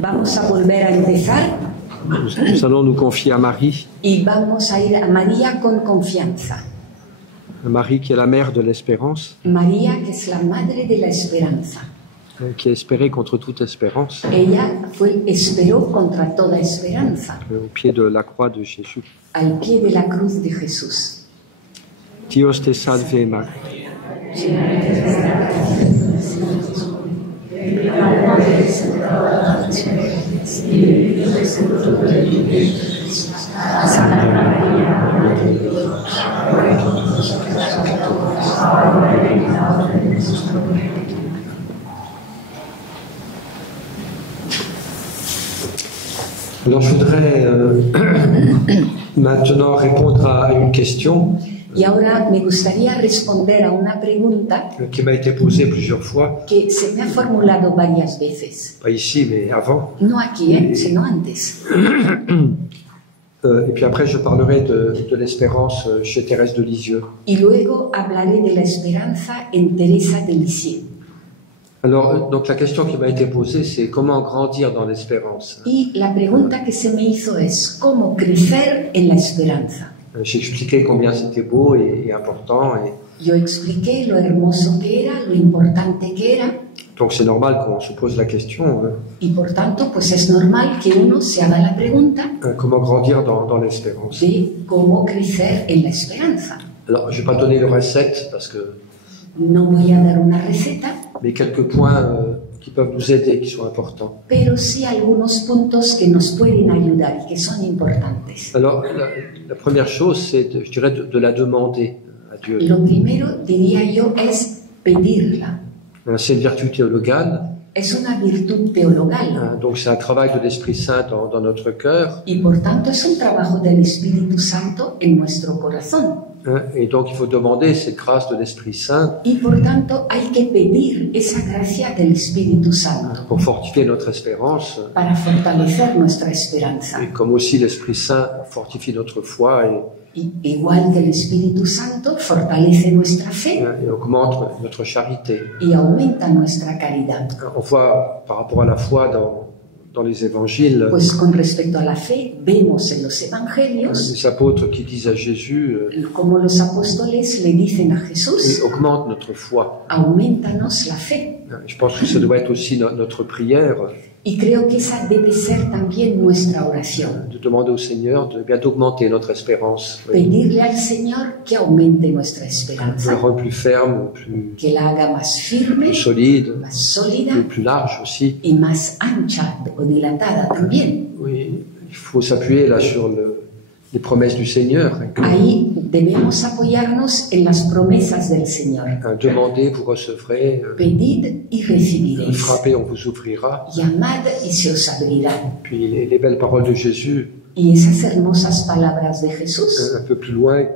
Vamos a volver a empezar Nous allons nous confier à Marie, y vamos a ir a María con confianza. Marie qui est la mère de l'espérance, María, que es la madre de la esperanza. qui a espéré contre toute espérance, Ella esperó contra toda esperanza, au pied de la croix de Jésus. al pie de la cruz de Jesús. Dios te salve María. Alors je voudrais maintenant répondre à une question Y ahora me gustaría responder a una pregunta qui m'a été posée plusieurs fois, que se me ha formulado varias veces. pas ici mais avant. No aquí, sino antes. Et puis après je parlerai de l'espérance chez Thérèse de Lisieux. Y luego hablaré de la esperanza en Teresa de Lisieux. Alors donc la question qui m'a été posée c'est comment grandir dans l'espérance. Y la pregunta que se me hizo es ¿cómo crecer en la esperanza? J'ai expliqué combien c'était beau et important. Yo expliqué lo hermoso que era, lo importante que era, Donc c'est normal qu'on se pose la question, y por tanto pues es normal que uno se haga la pregunta comment grandir dans l'espérance. de cómo crecer en la esperanza. Alors je ne vais pas donner de recette, parce que, No voy a dar una receta, mais quelques points qui peuvent nous aider, qui sont importants. pero sí algunos puntos que nos pueden ayudar y que son importantes. Alors la première chose, c'est, je dirais, de la demander à Dieu. Lo primero, diría yo, es pedirla. C'est une vertu théologale, Es una virtud teologal donc c'est un travail de l'Esprit Saint dans notre cœur, y por tanto es un trabajo del Espíritu Santo en nuestro corazón. et donc il faut demander cette grâce de l'Esprit Saint Y por tanto hay que pedir esa gracia del Espíritu Santo pour fortifier notre espérance, para fortalecer nuestra esperanza. et comme aussi l'Esprit Saint fortifie notre foi Y igual que el Espíritu Santo fortalece nuestra fe et augmente notre charité. y aumenta nuestra caridad. On voit par rapport à la foi dans les évangiles, Pues con respecto a la fe, vemos en los evangelios les apôtres qui disent à Jésus, como los apóstoles le dicen a Jesús, augmente notre foi. aumentanos la fe. Je pense que ça doit être aussi notre prière, Y creo que esa debe ser también nuestra oración. de demander au Seigneur d'augmenter notre espérance, Pedirle al Señor que aumente nuestra de esperanza, la rendre plus ferme, plus que la haga más firme, solide, más sólida plus large aussi. y más ancha o dilatada también. Oui, il faut s'appuyer là sur les promesses du Seigneur. Ahí debemos apoyarnos en las promesas del Señor. Demandez, vous recevrez. Pedid y recibiréis. Frappez, on vous ouvrira. Llamad y se os abrirá. Puis les belles paroles de Jésus, Y esas hermosas palabras de Jesús, un peu plus loin,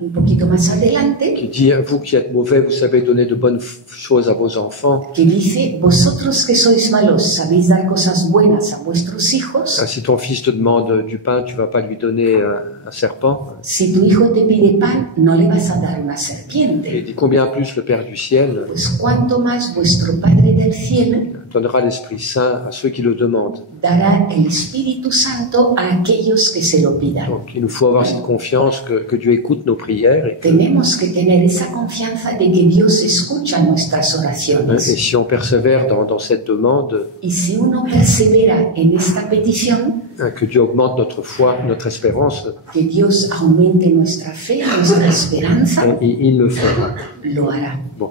un poquito más adelante, qui dit, vous qui êtes mauvais, vous savez donner de bonnes choses à vos enfants. que dice, vosotros que sois malos, sabéis dar cosas buenas a vuestros hijos. Si ton fils te demande du pain, tu vas pas lui donner un serpent. Si tu hijo te pide pan, no le vas a dar una Et serpiente. dit combien plus le Père du ciel Pues cuanto más vuestro Padre del cielo donnera l'Esprit Saint à ceux qui le demandent. dará el Espíritu Santo a aquellos que se lo pidan. Donc il nous faut avoir cette confiance que Dieu écoute nos prières. Et Tenemos que tener esa confianza de que Dios escucha nuestras oraciones. si on persévère dans cette demande, Y si uno persevera en esta petición, que Dieu augmente notre foi, notre espérance, que Dios aumente nuestra fe, nuestra esperanza, il le fera. lo hará. Bon.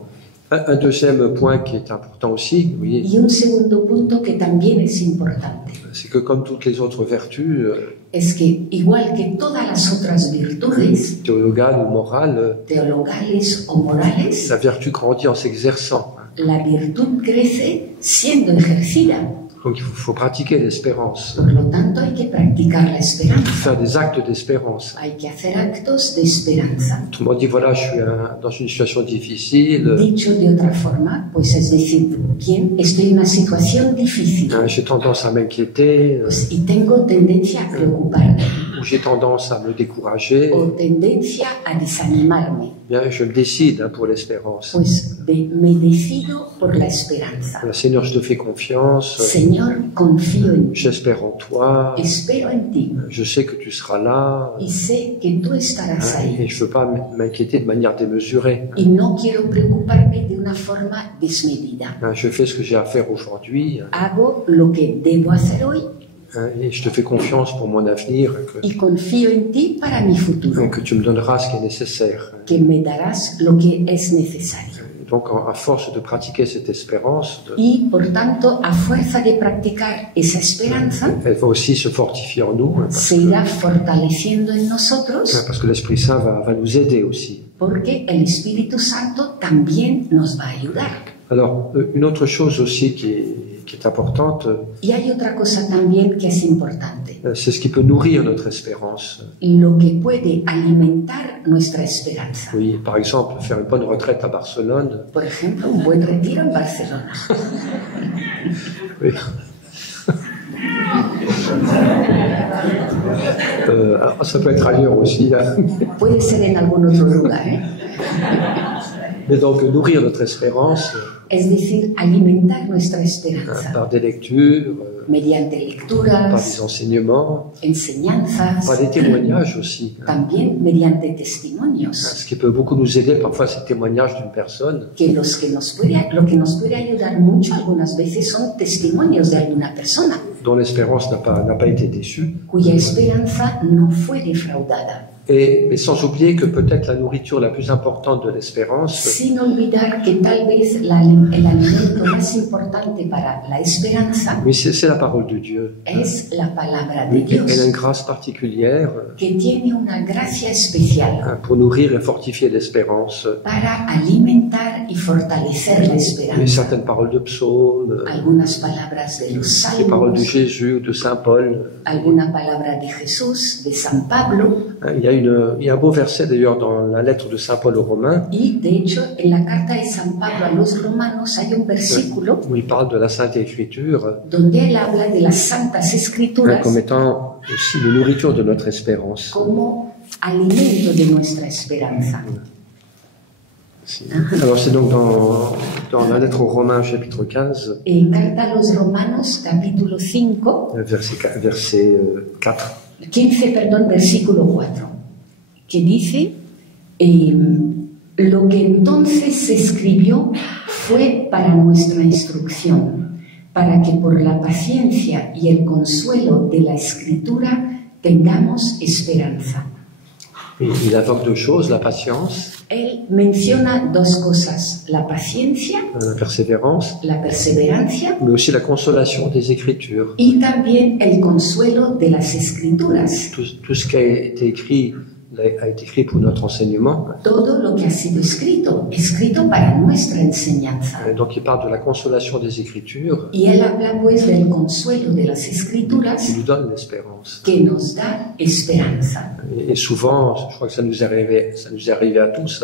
Un deuxième point qui est important aussi, vous voyez, Y un segundo punto que también es importante, c'est que comme toutes les autres vertus, es que igual que todas las otras virtudes, théologales ou morales, teologales o morales, la vertu grandit en s'exerçant. la virtud crece siendo ejercida. Donc il faut pratiquer l'espérance, Por lo tanto, hay que practicar la esperanza. faire des actes d'espérance. Hay que hacer actos de esperanza. Tout le monde dit, voilà, je suis dans une situation difficile, Dicho de otra forma, pues es decir, bien, estoy en una situación difícil j'ai tendance à m'inquiéter, pues, y tengo tendencia a preocuparme. où j'ai tendance à me décourager, o tendencia a desanimarme, bien, je me décide pour l'espérance. pues me decido por la esperanza. Seigneur, je te fais confiance, Señor, confío en ti, j'espère en toi, espero en ti je sais que tu seras là, y sé que tú estarás ahí. et je ne veux pas m'inquiéter de manière démesurée. Y no quiero preocuparme de una forma desmedida. Je fais ce que j'ai à faire aujourd'hui, Hago lo que debo hacer hoy et je te fais confiance pour mon avenir, y confío en ti para mi futuro, que tu me donneras ce qui est nécessaire. que me darás lo que es necesario. Donc, à force de pratiquer cette espérance, Y por tanto, a fuerza de practicar esa esperanza, elle va aussi se fortifier en nous, se irá fortaleciendo en nosotros, parce que l'Esprit Saint va nous aider aussi. porque el Espíritu Santo también nos va a ayudar. Alors, une autre chose aussi qui est importante, Y hay otra cosa también que es importante, c'est ce qui peut nourrir notre espérance. lo que puede alimentar nuestra esperanza. Oui, par exemple, faire une bonne retraite à Barcelone. Por ejemplo, un buen retiro en Barcelona. Oui. Alors, ça peut être ailleurs aussi. Puede ser en algún otro lugar, ¿eh? Mais donc, nourrir notre espérance Es decir, alimentar nuestra esperanza par des lectures, mediante par des lecturas, enseignements, enseñanzas, par des témoignages aussi. también mediante testimonios, Ce qui peut beaucoup nous aider, parfois, c'est le témoignage d'une personne que lo que nos puede ayudar mucho algunas veces son testimonios de alguna persona dont l'espérance n'a pas été déçue. cuya esperanza no fue defraudada. Mais sans oublier que peut-être la nourriture la plus importante de l'espérance, Sin olvidar que tal vez el alimento más importante para la esperanza oui, c'est la parole de Dieu. es la palabra de Elle a Dios, une grâce particulière que tiene una gracia especial pour nourrir et fortifier l'espérance. para alimentar y fortalecer la Et esperanza. certaines paroles de psaumes, Algunas palabras de los les paroles de salmos, Jésus ou de Saint Paul. alguna palabra de Jesús, de San Pablo, Il y a un beau verset d'ailleurs dans la lettre de Saint Paul aux Romains y de hecho en la carta de San Pablo a los romanos hay un versículo où il parle de la Sainte Écriture donde él habla de las santas escrituras comme étant aussi la nourriture de notre espérance. como alimento de nuestra esperanza. Alors c'est donc dans la lettre aux Romains chapitre 15, Carta a los romanos capítulo 5, verset 4. 15, perdón, versículo 4, que dice, lo que entonces se escribió fue para nuestra instrucción, para que por la paciencia y el consuelo de la Escritura tengamos esperanza. Il invoque deux choses, la patience, Él menciona dos cosas, la paciencia, la persévérance, la perseverancia mais aussi la consolation des Écritures. y también el consuelo de las Escrituras. Tout ce qui a été écrit pour notre enseignement. Todo lo que ha sido escrito para nuestra enseñanza. Donc il parle de la consolation des Écritures Y él habla pues del consuelo de las Escrituras qui nous donne l'espérance. que nos da esperanza. Et souvent, je crois que ça nous est arrivé à tous,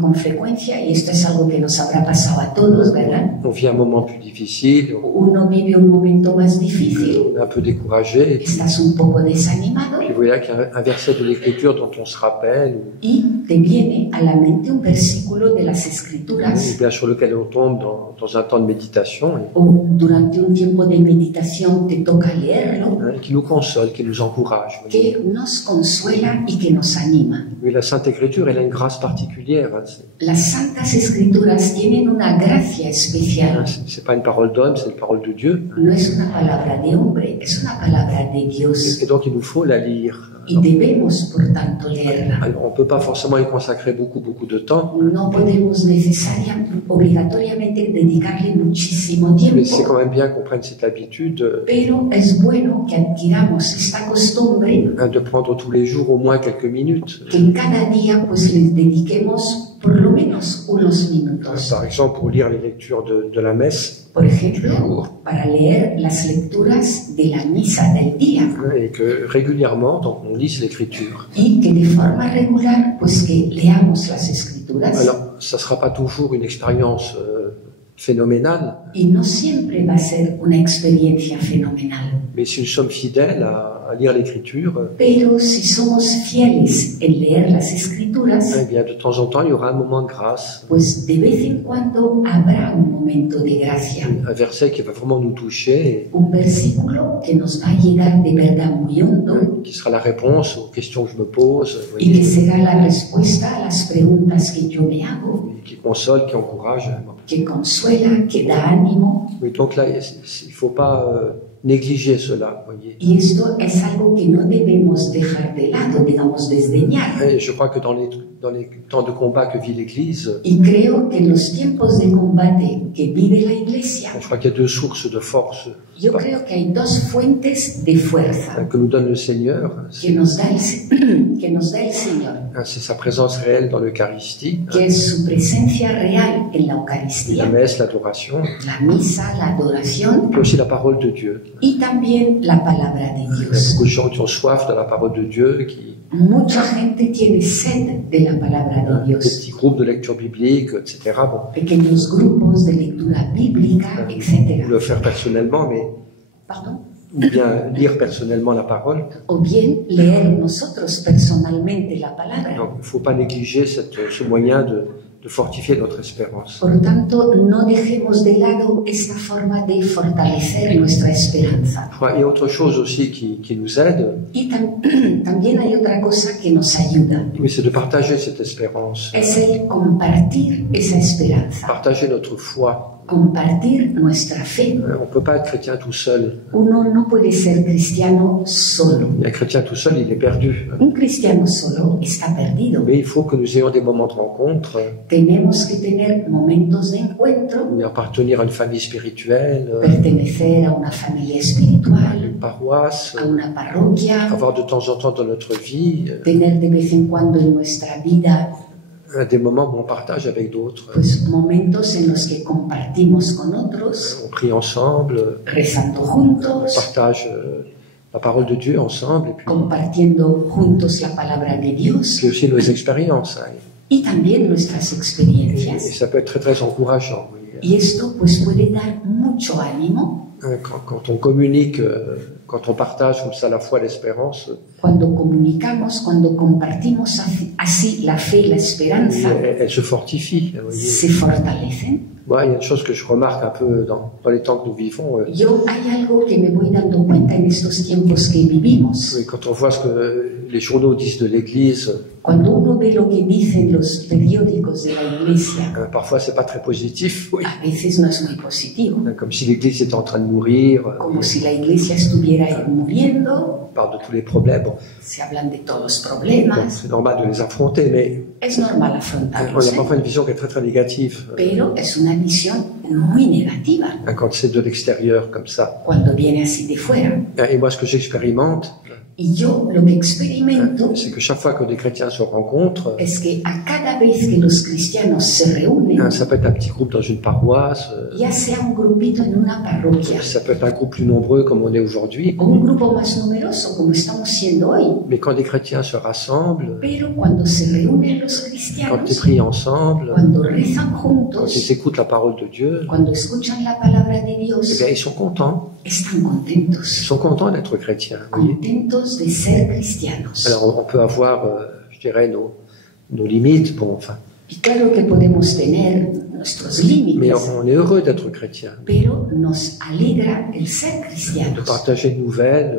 Con frecuencia, y esto es algo que nos habrá pasado a todos, ¿verdad? on vit un moment plus difficile, Uno vive un momento más difícil, on est un peu découragé, et puis estás un poco desanimado vous voyez qu'il y a un verset de l'Écriture dont on se rappelle, y te viene a la mente un versículo de las Escrituras ou bien sur lequel on tombe dans un temps de méditation, o durante un tiempo de meditación te toca leerlo, qui nous console, qui nous encourage. que nos consuela y que nos anima. Oui, la Sainte Écriture, elle a une grâce particulière. Las Santas Escrituras tienen una gracia especial. C'est pas une parole d'homme, c'est une parole de Dieu. No es una palabra de hombre, es una palabra de Dios. Et donc il nous faut la lire. Y debemos, por tanto, leerla. Alors, on ne peut pas forcément y consacrer beaucoup de temps, No podemos obligatoriamente dedicarle muchísimo mais c'est tiempo, quand même bien qu'on prenne cette habitude pero es bueno que adquiramos esta costumbre, de prendre tous les jours au moins quelques minutes. que cada día pues les dediquemos por lo menos unos minutos. Par exemple, pour lire les lectures de la messe, Por ejemplo, para leer las lecturas de la misa del día. et que régulièrement, donc, on lise l'Écriture. Y que de forma regular, pues que leamos las Escrituras. Alors, ça ne sera pas toujours une expérience phénoménale, Y no siempre va a ser una experiencia fenomenal. mais si nous sommes fidèles à à lire l'Écriture, Pero si somos fieles en leer las escrituras, eh bien, de temps en temps, il y aura un moment de grâce, pues de vez en cuando habrá un momento de gracia, un verset qui va vraiment nous toucher, un versículo que nos va a llegar de verdad muy hondo qui sera la réponse aux questions que je me pose, vous y que voyez, será la respuesta a las preguntas que yo me hago, qui console, qui encourage. que consuela, que da ánimo. Oui, donc là, il ne faut pas négliger cela, vous voyez. Y esto es algo que no debemos dejar de lado, digamos, desdeñar. Et je crois que dans les temps de combat que vit l'Église, Y creo que en los tiempos de combate que vive la Iglesia, je crois qu'il y a deux sources de force yo creo que hay dos fuentes de fuerza que nous donne le Seigneur. que nos da el Señor, C'est sa présence réelle dans l'Eucharistie, que es su presencia real en la la Eucaristía, messe, l'adoration, la misa, la adoración puis aussi la parole de Dieu. y también la palabra de Il y a Dios. beaucoup de gens qui ont soif de la parole de Dieu, qui Mucha gente tiene sed de la palabra de des Dios. petits groupes de lecture biblique, etc. Bon, Pequeños grupos de lectura bíblica, etc. le faire personnellement, mais Pardon. ou bien lire personnellement la parole. O bien leer nosotros personalmente la palabra. Donc, il ne faut pas négliger ce moyen de fortifier notre espérance. Por tanto, no dejemos de lado esta forma de fortalecer nuestra esperanza. Il y a autre chose aussi qui nous aide, Y también hay otra cosa que nos ayuda, oui, c'est de partager cette espérance, es el compartir esa esperanza, partager notre foi. compartir nuestra fe. On ne peut pas être chrétien tout seul. Uno no puede ser cristiano solo. Un chrétien tout seul, il est perdu. Un cristiano solo está perdido. Mais il faut que nous ayons des moments de rencontre, Tenemos que tener momentos de encuentro, appartenir à une famille spirituelle, pertenecer a una familia espiritual, une paroisse, a una parroquia, avoir de temps en temps dans notre vie tener de vez en cuando en nuestra vida des moments où on partage avec d'autres. pues momentos en los que compartimos con otros, On prie ensemble, rezando on juntos, partage la parole de Dieu ensemble, et puis compartiendo juntos la palabra de Dios aussi nos expériences. y también nuestras Et experiencias. ça peut être très très encourageant. Vous voyez. Y esto pues puede dar mucho ánimo Quand on communique, quand on partage comme ça la foi, l'espérance, cuando comunicamos, cuando compartimos así la fe y la esperanza, elle se fortifie. Vous voyez. se fortalecen. Moi, il y a une chose que je remarque un peu dans les temps que nous vivons. Yo hay algo que me voy dando cuenta en estos tiempos que vivimos. Oui, quand on voit ce que les journaux disent de l'Église, Cuando uno ve lo que dicen los periódicos de la Iglesia, parfois c'est pas très positif. Oui. a veces no es muy positivo, Comme si l'Église était en train de mourir. como si la Iglesia estuviera muriendo, On parle de tous les problèmes. Bon, se hablan de todos los bon, problemas, c'est normal de les affronter, mais es normal on afrontarlos, a parfois une vision qui est très très négative pero es una visión muy negativa quand c'est de l'extérieur comme ça. cuando viene así de fuera. Et moi, ce que j'expérimente, Y yo lo que experimento c'est que chaque fois que des chrétiens se rencontrent, es que a cada vez que los cristianos se reúnen, ça peut être un petit groupe dans une paroisse, ya sea un grupito en una parroquia ça peut être un groupe plus nombreux comme on est aujourd'hui, o un grupo más numeroso como estamos siendo hoy, mais quand des chrétiens se rassemblent, pero cuando se reúnen los quand ils cristianos, prient ensemble, cuando rezan quand juntos, ils écoutent la parole de Dieu, cuando escuchan la palabra de eh Dios, bien, ils sont contents. están Ils contentos, sont contents d'être chrétiens. Vous voyez. contentos de ser cristianos. Alors, on peut avoir, je dirais, nos limites, bon, enfin, Y claro que podemos tener nuestros mais límites, on est heureux d'être chrétien, pero nos alegra el ser de cristianos, partager une nouvelle,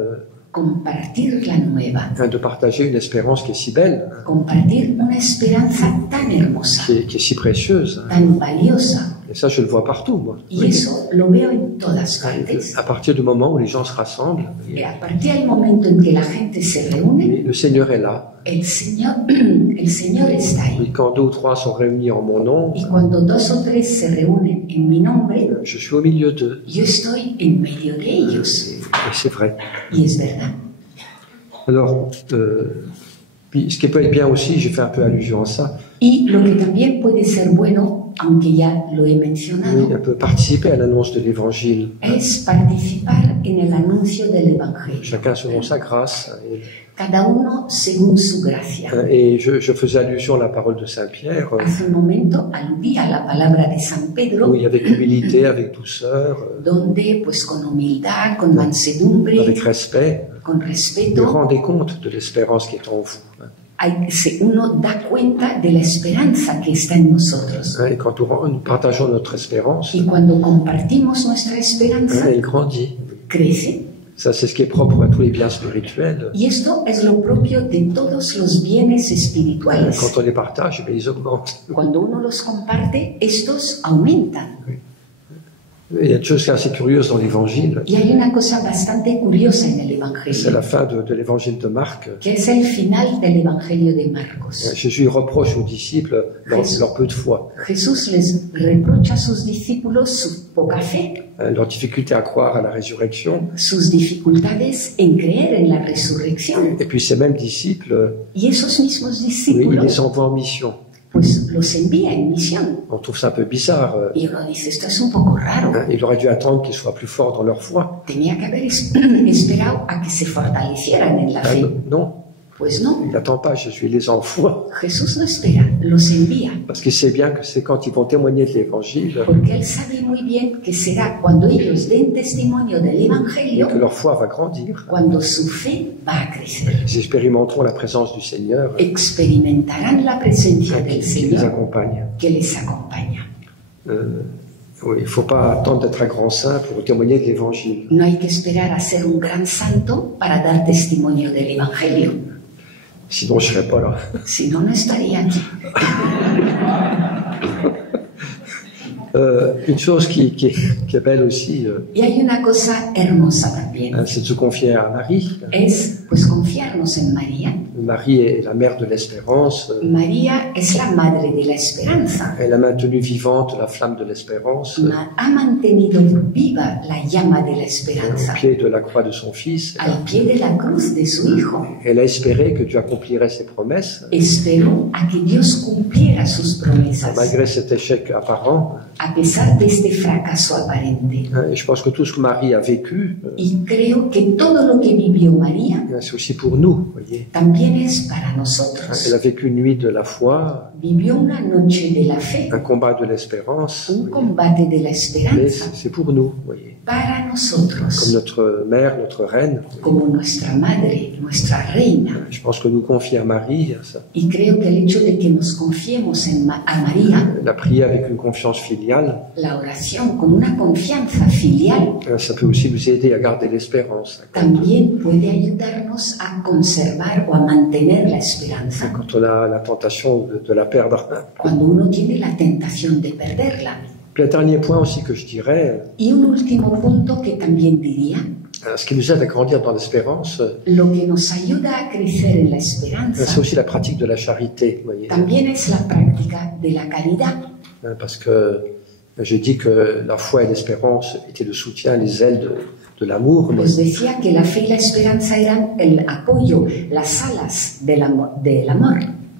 compartir la nueva, de partager une espérance qui est si belle, compartir una esperanza tan hermosa, qui est si précieuse. tan valiosa. Et ça, je le vois partout, moi. Y eso lo veo en todas partes. À partir du moment où les gens se rassemblent, Y a partir del momento en que la gente se reúne, le Seigneur est là. el Señor está ahí. Et quand deux ou trois sont réunis en mon nom, Y cuando dos o tres se reúnen en mi nombre, je suis au milieu d'eux. yo estoy en medio de ellos. Et c'est vrai. Y es verdad. Alors, puis, ce qui peut être bien aussi, j'ai fait un peu allusion à ça, Y lo que también puede ser bueno, aunque ya lo he mencionado, un peu participer à l'annonce de l'Évangile, es participar en el anuncio del Evangelio, chacun selon sa grâce. cada uno según su gracia. Et je faisais allusion à la parole de Saint Pierre, Hace un momento aludí a la palabra de San Pedro, oui, avec humilité, avec douceur, donde pues con humildad, con mansedumbre, avec respect, con vous respeto, rendez compte de l'espérance qui est en vous. uno da cuenta de la esperanza que está en nosotros. Et quand nous partageons notre espérance, Y cuando compartimos nuestra esperanza, elle grandit. crece. Ça, c'est ce qui est propre à tous les biens spirituels. Y esto es lo propio de todos los bienes espirituales. Quand on les partage, ils augmentent. Cuando uno los comparte, estos aumentan. Il y a une chose qui est assez curieuse dans l'Évangile. Y hay una cosa bastante curiosa en el C'est Evangelio, la fin de l'Évangile de Marc. que es el final del Evangelio de Marcos. Jésus reproche aux disciples leur peu de foi, Jesús les reprocha a sus discípulos su poca fe, leur difficulté à croire à la résurrection. sus dificultades en creer en la resurrección. Et puis ces mêmes disciples, Y esos mismos oui, il discípulos, les envoie en mission. pues los envía en misión. On trouve ça un peu bizarre. Y uno dice, esto es un poco raro. Il aurait dû attendre qu'ils soient plus forts dans leur foi. Tenía que haber esperado a que se fortalecieran en la fe. Non, Pues no, il n'attend pas, Jésus il les envoie. Jesús no espera, los envía. Parce qu'il sait bien que c'est quand ils vont témoigner de l'Évangile Porque él sabe muy bien que será cuando ellos den testimonio del Evangelio, que leur foi va grandir. cuando su fe va a crecer. Ils expérimenteront la présence du Seigneur Experimentarán la presencia del qui les Señor accompagne. que les acompaña. Oui, il ne faut pas attendre d'être un grand saint pour témoigner de l'Évangile. No hay que esperar a ser un gran santo para dar testimonio del Evangelio. Sinon, je ne serais pas là. Si no, no estaría aquí. Une chose qui est belle aussi, Y hay una cosa hermosa también. c'est de se confier à Marie. Es pues confiarnos en María. Marie est la mère de l'espérance. María es la madre de la esperanza. Elle a maintenu vivante la flamme de l'espérance Ha mantenido viva la llama de la au esperanza pied de la croix de son Fils. al pie de la cruz de su Hijo. Elle a espéré que Dieu accomplirait ses promesses, Esperó a que Dios cumpliera sus promesas, malgré cet échec apparent. a pesar de este fracaso aparente. Et je pense que tout ce que Marie a vécu, Y creo que todo lo que vivió María c'est aussi pour nous. Voyez. también es para Elle nosotros. a vécu une nuit de la foi, Vivió una noche de la fe, un combat de l'espérance, un combate de la mais esperanza c'est pour nous. Voyez. para Comme nosotros, notre mère, notre reine. como nuestra madre, nuestra reina. Je pense que nous confier à Marie, ça, Y creo que el hecho de que nos confiemos a María, la prier avec une confiance filiale, la oración con una confianza filial, ça peut aussi nous aider à garder l'espérance. también puede ayudarnos a conservar o a mantener la esperanza Quand on a la tentation de la perdre. cuando uno tiene la tentación de perderla. Puis un dernier point aussi que je dirais, Y un último punto que también diría, ce qui nous aide à grandir dans l'espérance, lo que nos ayuda a crecer en la c'est esperanza aussi la pratique de la charité. Voyez. también es la práctica de la caridad, Parce que j'ai dit que la foi et l'espérance étaient le soutien, les ailes de l'amour, mais pues decía que la fe y la esperanza eran el apoyo, las alas del amor.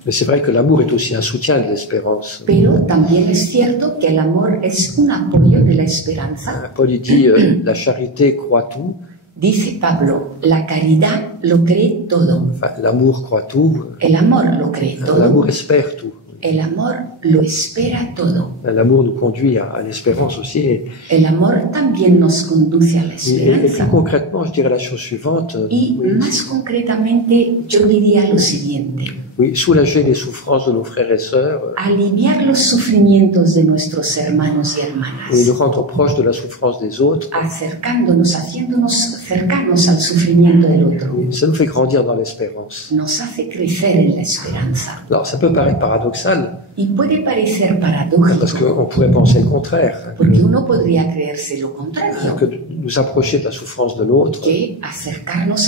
c'est vrai que l'amour est aussi un soutien de l'espérance. Pero también es cierto que el amor es un apoyo de la esperanza. Paul il dit la charité croit tout, Dice Pablo, la caridad lo cree todo, enfin, l'amour croit tout, el amor lo cree todo, l'amour espère tout. el amor lo espera todo. L'amour nous conduit à l'espérance aussi. El amor también nos conduce a la Et plus esperanza. concrètement, je dirais la chose suivante, Y más concretamente yo diría lo siguiente, oui, soulager les souffrances de nos frères et sœurs aliviar los sufrimientos de nuestros hermanos y et hermanas, nous rendre proches de la souffrance des autres, acercándonos, haciéndonos cercanos al sufrimiento del otro, ça nous fait grandir dans l'espérance. nos hace crecer en la esperanza. Alors ça peut paraître paradoxal, Y puede parecer parce paradójico, qu'on pourrait penser le contraire, porque uno podría creerse lo contrario, que nous approcher de la souffrance de l'autre, que acercarnos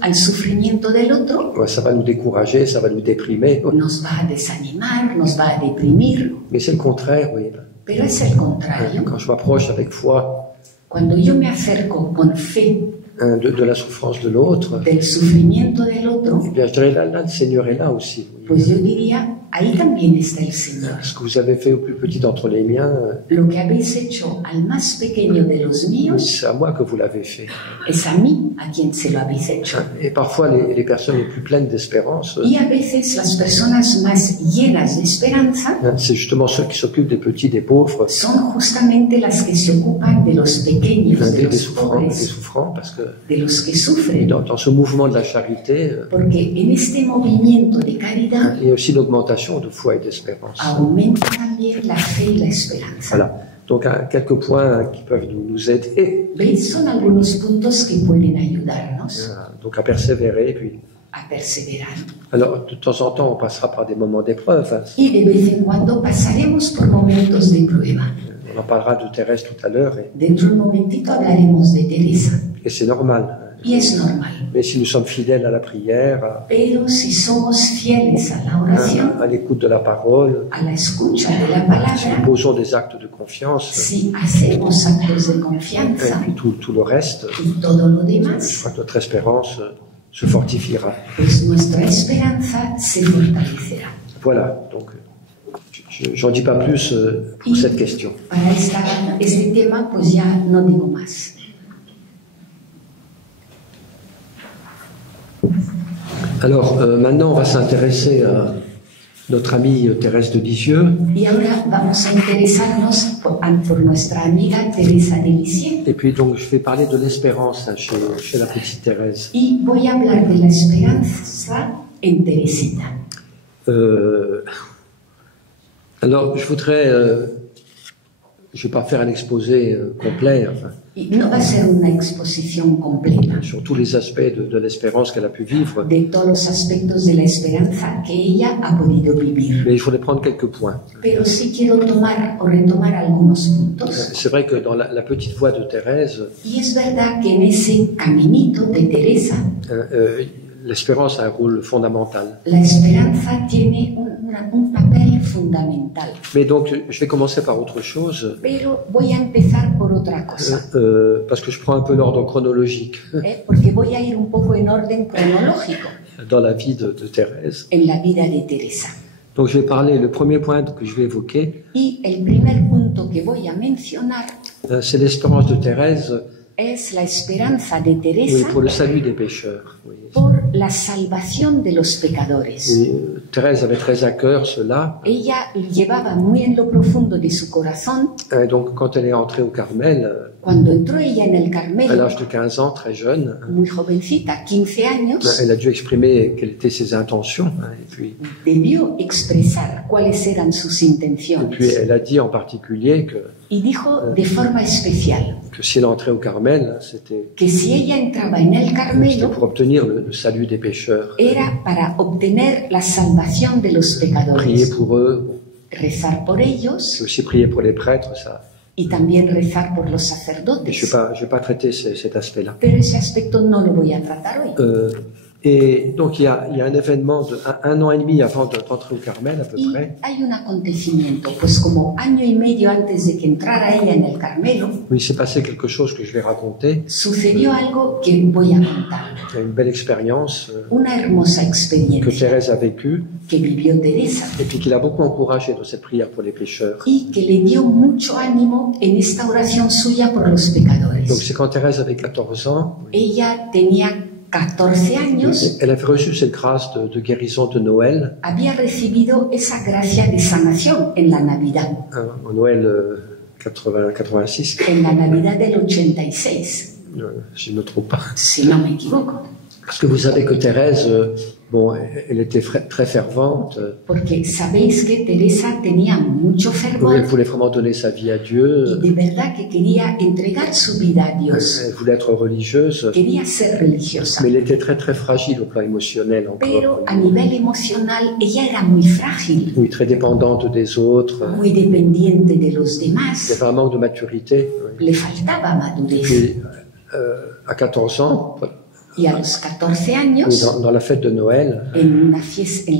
al sufrimiento del otro ça va nous décourager, ça va nous déprimer, nos va a desanimar, nos va a deprimir, mais c'est le contraire, oui. pero es el contrario. Quand je m'approche avec foi Cuando yo me acerco con fe de la souffrance de l'autre, del sufrimiento del otro, eh bien, je dirais là, le Seigneur est là aussi. Oui. pues yo diría, ahí también está el Señor. Ce que vous avez fait au plus petit d'entre les miens, Lo que habéis hecho al más pequeño de los míos, c'est à moi que vous l'avez fait. es a mí a quien se lo habéis hecho. Et parfois, les personnes les plus pleines d'espérance, Y a veces las personas más llenas de esperanza c'est justement ceux qui s'occupent des petits, des pauvres, son justamente las que se ocupan de los pequeños, de des los souffrants, pobres, parce que de los que sufren. dans ce mouvement de la charité, Porque en este movimiento de caridad il y a aussi une augmentation de foi et d'espérance. aumenta también la fe y la esperanza. Voilà. Donc, quelques points qui peuvent nous aider ¿Veis? Son algunos puntos que pueden ayudarnos donc à persévérer. Et puis, a perseverar. alors, de temps en temps, on passera par des moments d'épreuve. Y de vez en cuando pasaremos por momentos de prueba. On en parlera de Thérèse tout à l'heure, Dentro de un momentito hablaremos de Teresa. et c'est normal. Y es normal. Mais si nous sommes fidèles à la prière, Pero si somos fieles a la oración, à l'écoute de la parole, a la escucha de la si palabra, nous posons des actes de confiance, si hacemos actos de et confianza puis tout le reste, y todo lo je demás, crois que notre espérance se fortifiera. pues nuestra esperanza se fortalecerá. Voilà, donc j'en dis pas plus pour cette question. Para este tema, pues ya no digo más. Alors, maintenant, on va s'intéresser à notre amie Thérèse de Lisieux. Y ahora vamos a interesarnos por nuestra amiga Teresa de Lisieux. Et puis, donc, je vais parler de l'espérance chez la petite Thérèse. Y voy a hablar de la esperanza en Teresita. Alors, je voudrais... je ne vais pas faire un exposé complet, enfin, Y no va a ser una exposición completa sur tous les aspects de l'espérance qu'elle a pu vivre, de todos los aspectos de la esperanza que ella ha podido vivir. mais je voulais prendre quelques points. Pero sí quiero tomar o retomar algunos puntos. C'est vrai que dans la petite voie de Thérèse, Y es verdad que en ese caminito de Teresa, l'espérance a un rôle fondamental. la esperanza tiene un papel fundamental. Mais donc, je vais commencer par autre chose, Pero voy a empezar por otra cosa, parce que je prends un peu l'ordre chronologique porque voy a ir un poco en orden cronológico dans la vie de Thérèse. en la vida de Teresa. Donc, je vais parler, le premier point que je vais évoquer, Y el primer punto que voy a mencionar c'est l'espérance de Thérèse es la esperanza de oui, Teresa pour le salut des pécheurs. Oui. por la salvación de los pecadores. Et, Thérèse avait très à cœur cela. Ella llevaba muy en lo profundo de su corazón, Et donc, quand elle est entrée au Carmel, cuando entró ella en el à Carmelo, l'âge de 15 ans, très jeune, muy jovencita, 15 años, elle a dû exprimer quelles étaient ses intentions. Et puis, debió expresar cuáles eran sus intenciones. elle a dit en particulier Y dijo de forma especial que si elle entrait au Carmel, c'était que si ella entraba en el Carmelo pour obtenir le salut des pécheurs. era para obtener la salvación de los Prier pecadores, pour eux, rezar por ellos c'est aussi prier pour les prêtres, ça. y también rezar por los Je sacerdotes. ne vais pas traiter cet aspect-là. Pero ese aspecto no lo voy a tratar hoy. Et donc, il y a un événement de un an et demi avant d'entrer au Carmel, à peu Y près. hay un acontecimiento, pues como año y medio antes de que entrara ella en el Carmelo, où il s'est passé quelque chose que je vais raconter. sucedió algo que voy a contar. Il y a une belle expérience Una hermosa que experiencia Thérèse a vécue que vivió Teresa et puis qui l'a beaucoup encouragée dans cette prière pour les pécheurs. y que le dio mucho ánimo en esta oración suya por los Donc, pecadores. c'est quand Thérèse avait 14 ans, Ella tenía 14 años, elle avait reçu cette grâce de guérison de Noël, había recibido esa gracia de sanación en la Navidad, en Noël 86, en la Navidad del 86, si je ne me trompe pas. si no me equivoco. Parce que vous savez que Thérèse, bon, elle était très fervente, Porque sabéis que Teresa tenía mucho elle fervor voulait vraiment donner sa vie à Dieu, y de verdad que quería entregar su vida a Dios, elle voulait être religieuse, quería ser religiosa. mais elle était très fragile au plan émotionnel Pero encore. a nivel emocional ella era muy frágil, Oui, très dépendante des autres. muy dependiente de los Il y demás, avait un manque de maturité. Oui. le faltaba Et madurez. puis, à 14 ans, Y a los 14 años, dans la fête de Noël, en la fiesta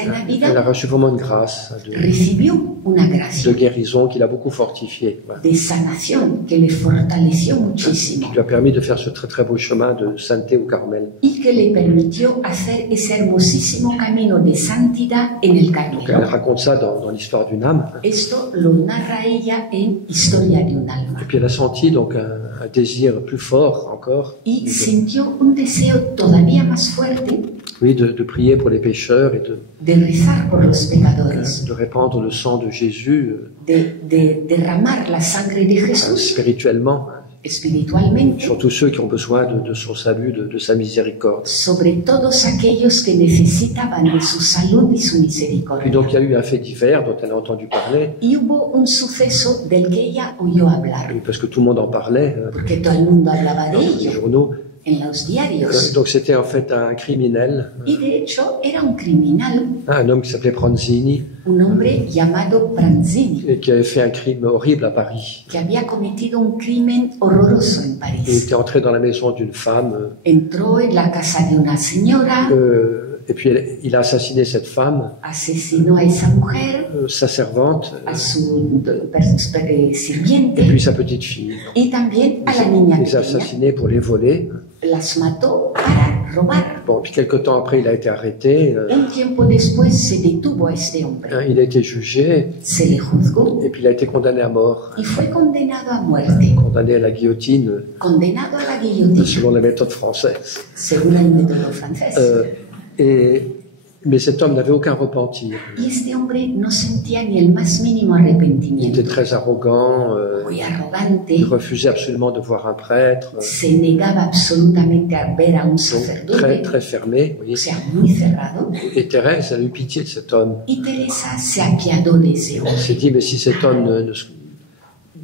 de elle a Navidad, reçu vraiment une grâce recibió una de gracia guérison qui l'a beaucoup fortifié. Voilà. de sanación que le fortaleció muchísimo Qui lui a permis de faire ce très très beau chemin de sainteté au Carmel. y que le permitió hacer ese hermosísimo camino de santidad en el Donc, elle Carmelo. raconte ça dans l'histoire d'une âme. Esto lo narra ella en Historia de un alma. Et puis elle a senti donc un désir plus fort encore, Y sintió un deseo todavía más fuerte oui, de prier pour les pécheurs et de rezar por los pecadores, de répandre le sang de Jésus de derramar la sangre de Jesús spirituellement, espiritualmente sur tous ceux qui ont besoin de son salut, de sa miséricorde. sobre todos aquellos que necesitaban de su salud y su Puis misericordia. donc il y a eu un fait divers dont elle a entendu parler, Y hubo un suceso del que ella oyó hablar, parce que tout le monde en parlait porque todo el mundo hablaba de dans les ello journaux. en los diarios. Donc c'était en fait un criminel, Y de hecho era un criminal, un homme qui s'appelait Pranzini, un hombre llamado Pranzini, et qui avait fait un crime horrible à Paris. que había cometido un crimen horroroso en Il París. était entré dans la maison d'une femme, Entró en la casa de una señora, et puis il a assassiné cette femme, asesinó a esa mujer, sa servante, a su et sirviente puis sa petite fille. y también a la niña Il les a pequeña. assassinés pour les voler. Las mató para robar. Bon, puis quelque temps après, il a été arrêté, Un tiempo después se detuvo a este hombre, il a été jugé, se le juzgó et puis il a été condamné à mort, y fue condenado a muerte, condamné à la guillotine, condenado a la guillotina, selon la méthode française. según el método francés. Mais cet homme n'avait aucun repentir. Y este hombre no sentía ni el más mínimo Il était arrepentimiento, très arrogant, muy arrogante, il refusait absolument de voir un prêtre, se negaba absolutamente a ver a un donc très, sacerdote, très fermé. Vous o voyez. sea, muy cerrado. Et Thérèse, elle a eu pitié de cet homme. Y Teresa se apiadó de ese Elle hombre s'est dit, mais si cet homme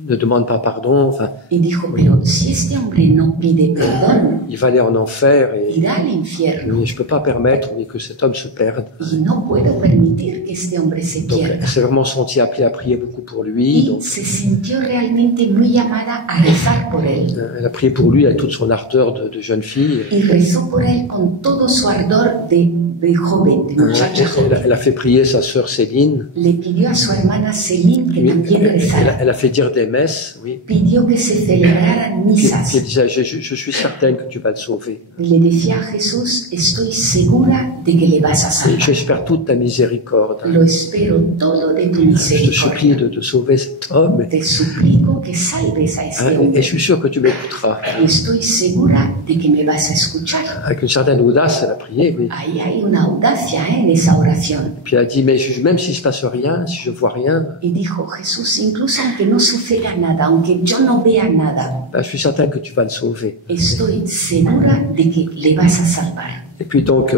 ne demande pas pardon, enfin, y dijo, pero si este hombre no pide perdón, il va aller en enfer et irá al infierno je ne peux pas permettre que cet homme se perde. y no puedo permitir que este hombre se Donc pierda. elle s'est vraiment sentie appelée à prier beaucoup pour lui. Y Donc, se sintió realmente muy llamada a rezar por él. elle a prié pour lui avec toute son ardeur de jeune fille. Y rezó por él con todo su ardor de joven, de muchacha joven. Elle a fait prier sa sœur Céline. Le pidió a su hermana Céline que Oui, también rezara. elle a fait dire des messes, oui. Pidió que se celebraran Puis misas. elle disait, je suis certaine que tu vas le sauver. Le decía a Jesús, estoy segura de que le vas a Et salvar. j'espère toute ta miséricorde. Lo espero todo de tu Je te misericordia. supplie de sauver cet homme. Te suplico que salves a Hein, este et hombre. je suis sûr que tu m'écouteras. Y estoy segura de que me vas a escuchar. Avec une certaine audace, elle a prié, oui. Ahí hay una audacia en esa oración. Puis elle a dit, mais même s'il ne se passe rien, si je vois rien, Y dijo Jesús, incluso aunque no suceda nada, aunque yo no vea nada, ben, je suis certaine que tu vas le sauver. estoy segura de que le vas a salvar. Et puis donc,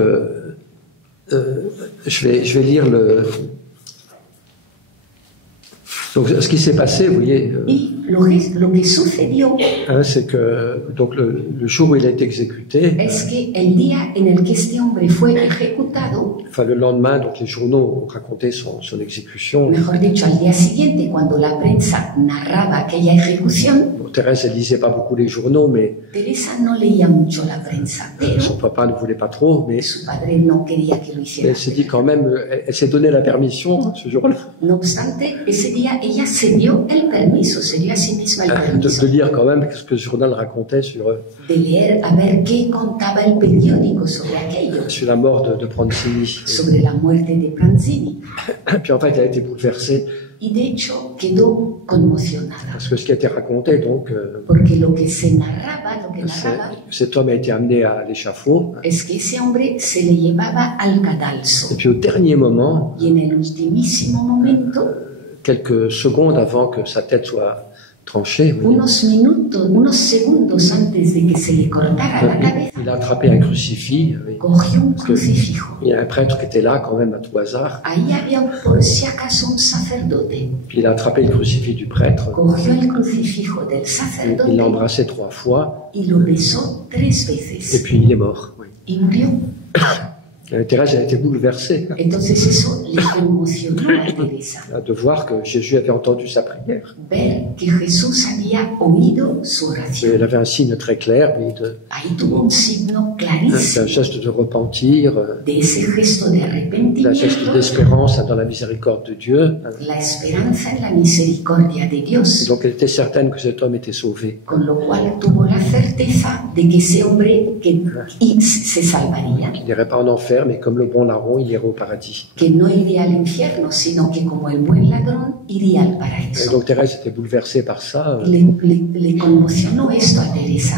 je vais lire le... Donc ce qui s'est passé, vous voyez, Y lo que sucedió hein, c'est que donc le jour où il a été exécuté, es que el día en el que este hombre fue ejecutado, enfin le lendemain, donc les journaux ont raconté son exécution. mejor dicho, al día siguiente, cuando la prensa narraba aquella ejecución, Bon, Thérèse, elle lisait pas beaucoup les journaux, mais Teresa no leía mucho la prensa, pero son papa ne voulait pas trop, mais su padre no quería que lo hiciera. elle s'est dit quand même, elle s'est donné la permission ce jour-là No obstante, ese día ella se dio el permiso, se dio a sí misma el permiso de lire quand même ce que le journal racontait de leer a ver qué contaba el periódico sobre aquello, sur la mort de Pranzini. sobre la muerte de Pranzini. Puis en fait, elle a été bouleversée Y de hecho quedó conmocionada, parce que ce qui a été raconté, donc, porque lo que se narraba, lo que narraba, cet homme a été amené à l'échafaud. es que ese hombre se le llevaba al cadalso. Et puis au dernier moment, Y en el ultimísimo momento, quelques secondes avant que sa tête soit tranchée, oui, unos minutos, unos segundos antes de que se le cortara la cabeza, il a attrapé un crucifix. Oui. cogió un crucifijo. Il y a un prêtre qui était là quand même à tout hasard. Ahí había por si acaso un sacerdote. Puis il a attrapé le crucifix du prêtre. Cogió el crucifijo del Il l'a sacerdote embrassé 3 fois y lo besó 3 et veces puis il est mort. Oui. y murió. Thérèse a été bouleversée Entonces eso le conmocionó a Teresa, de voir que Jésus avait entendu sa prière. ver que Jesús había oído su Et oración. elle avait un signe très clair, mais Ahí tuvo un signo clarísimo un geste de repentir, de ese gesto de un geste arrepentimiento, d'espérance dans la miséricorde de Dieu. la esperanza en la misericordia de Et Dios, donc elle était certaine que cet homme était sauvé. con lo cual tuvo la certeza de que ese hombre se salvaría, Il n'irait pas en enfer, mais comme le bon larron, il irait au paradis. que no iría al infierno, sino que como el buen ladrón iría al Et paraíso. donc Thérèse était bouleversée par ça. Le conmocionó esto a Teresa.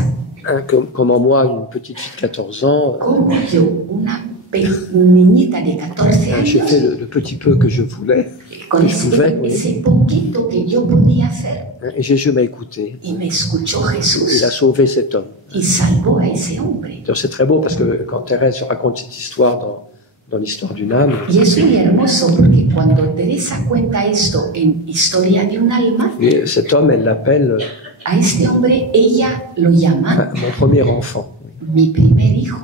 Comme en moi, une petite fille de 14 ans, Como yo, una niñita de 14 j'ai fait años, le petit peu que je voulais. con ese poquito que yo podía hacer, Et Jésus m'a écouté. y me escuchó Il a Jesús sauvé cet homme. y salvó a ese hombre. Donc c'est très beau parce que quand Thérèse raconte cette histoire dans l'histoire d'une âme, Y es muy hermoso porque cuando Teresa cuenta esto en Historia de un alma, et cet homme, elle l'appelle a este hombre ella lo llama mon premier enfant. mi primer hijo.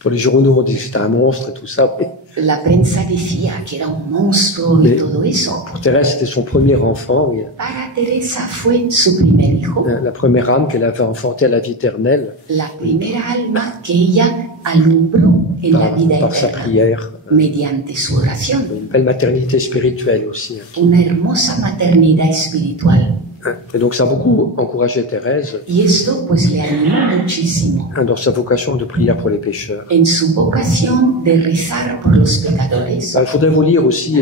Pour les journaux, on dit que c'était un monstre et tout ça. La prensa decía que era un monstruo y todo eso. Pour Thérèse, c'était son premier enfant, oui. Para Teresa fue su primer hijo, La première âme qu'elle avait enfantée à la vie éternelle la primera alma que ella alumbró en la vida par sa eterna prière. mediante su oración. Une belle maternité spirituelle aussi. Una hermosa maternidad espiritual. Et donc ça a beaucoup encouragé Thérèse Y esto pues le animó muchísimo dans sa vocation de prière pour les pécheurs. en su vocación de rezar por los pecadores. Il faudrait vous lire aussi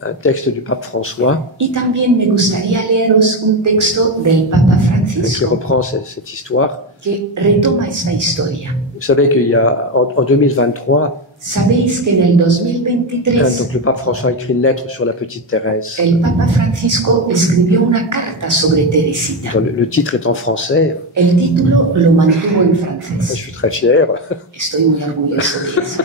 un texte du pape François Y también me gustaría leeros un texto del Papa qui Francisco reprend cette histoire. que retoma esta historia. Vous savez qu'il y a en 2023, Sabéis que en el 2023 donc le pape François a écrit une lettre sur la petite Thérèse. el Papa Francisco escribió una carta sobre Teresita. Le titre est en français. El título lo mantuvo en Je francés. suis très fier. Estoy muy orgulloso de eso,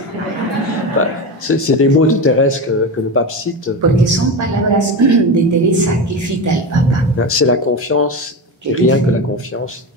C'est des mots de Thérèse que le pape cite. porque son palabras de Teresa que cita el Papa. C'est la confiance et rien que la confiance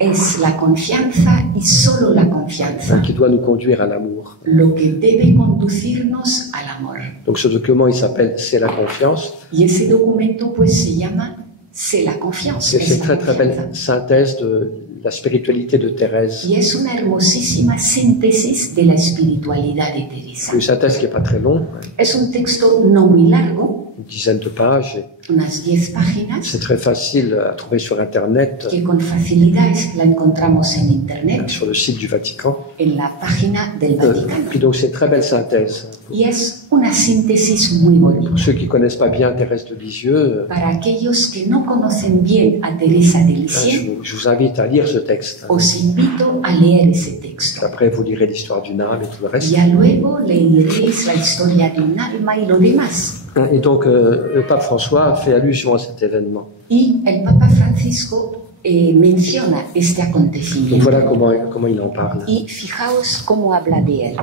Es la confianza y solo la confianza qui doit nous conduire à l'amour. lo que debe conducirnos al amor. Donc ce document, il s'appelle C'est la confiance. Y ese documento pues se llama C'est la confiance. C'est es une la très très belle confianza. synthèse de la spiritualité de Thérèse. Y es una hermosísima síntesis de la espiritualidad de Teresa. Une synthèse qui n'est pas très longue, Es un texto no muy largo, une dizaine de pages. unas 10 páginas, C'est très facile à trouver sur Internet, que con facilidad la encontramos en Internet, sur le site du Vatican. en la página del Vaticano. Puis donc c'est une très belle synthèse. Y es una síntesis muy bonita. Pour ceux qui ne connaissent pas bien Thérèse de Lisieux, Para aquellos que no conocen bien a Teresa de Lisieux, je vous invite à lire ce texte. os invito a leer ese texto. Après, vous lirez l'histoire d'une âme et tout le reste. Ya luego leeréis la historia de un alma y lo demás. Et donc, le pape François fait allusion à cet événement. Y el Papa Francisco menciona este Donc acontecimiento. voilà comment il en parle. Y fijaos cómo habla de él.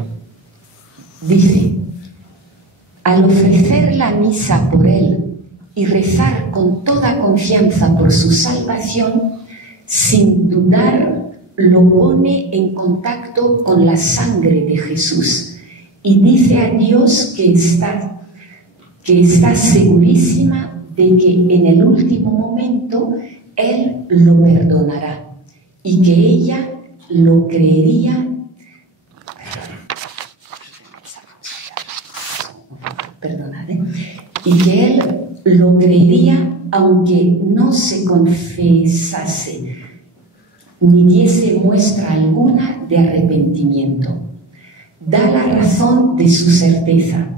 Dice, al ofrecer la misa por él y rezar con toda confianza por su salvación, sin dudar lo pone en contacto con la sangre de Jesús y dice a Dios que está segurísima de que en el último momento Él lo perdonará y que ella lo creería. Perdonad, y que Él lo creería aunque no se confesase ni diese muestra alguna de arrepentimiento. Da la razón de su certeza.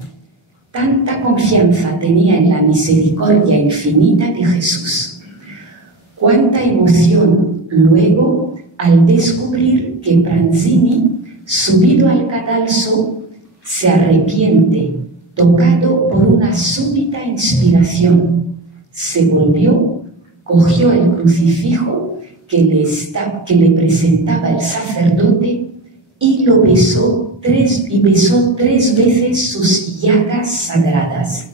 Tanta confianza tenía en la misericordia infinita de Jesús. Cuánta emoción luego al descubrir que Pranzini, subido al cadalso, se arrepiente, tocado por una súbita inspiración. Se volvió, cogió el crucifijo que le presentaba el sacerdote y lo besó tres veces sus llagas sagradas.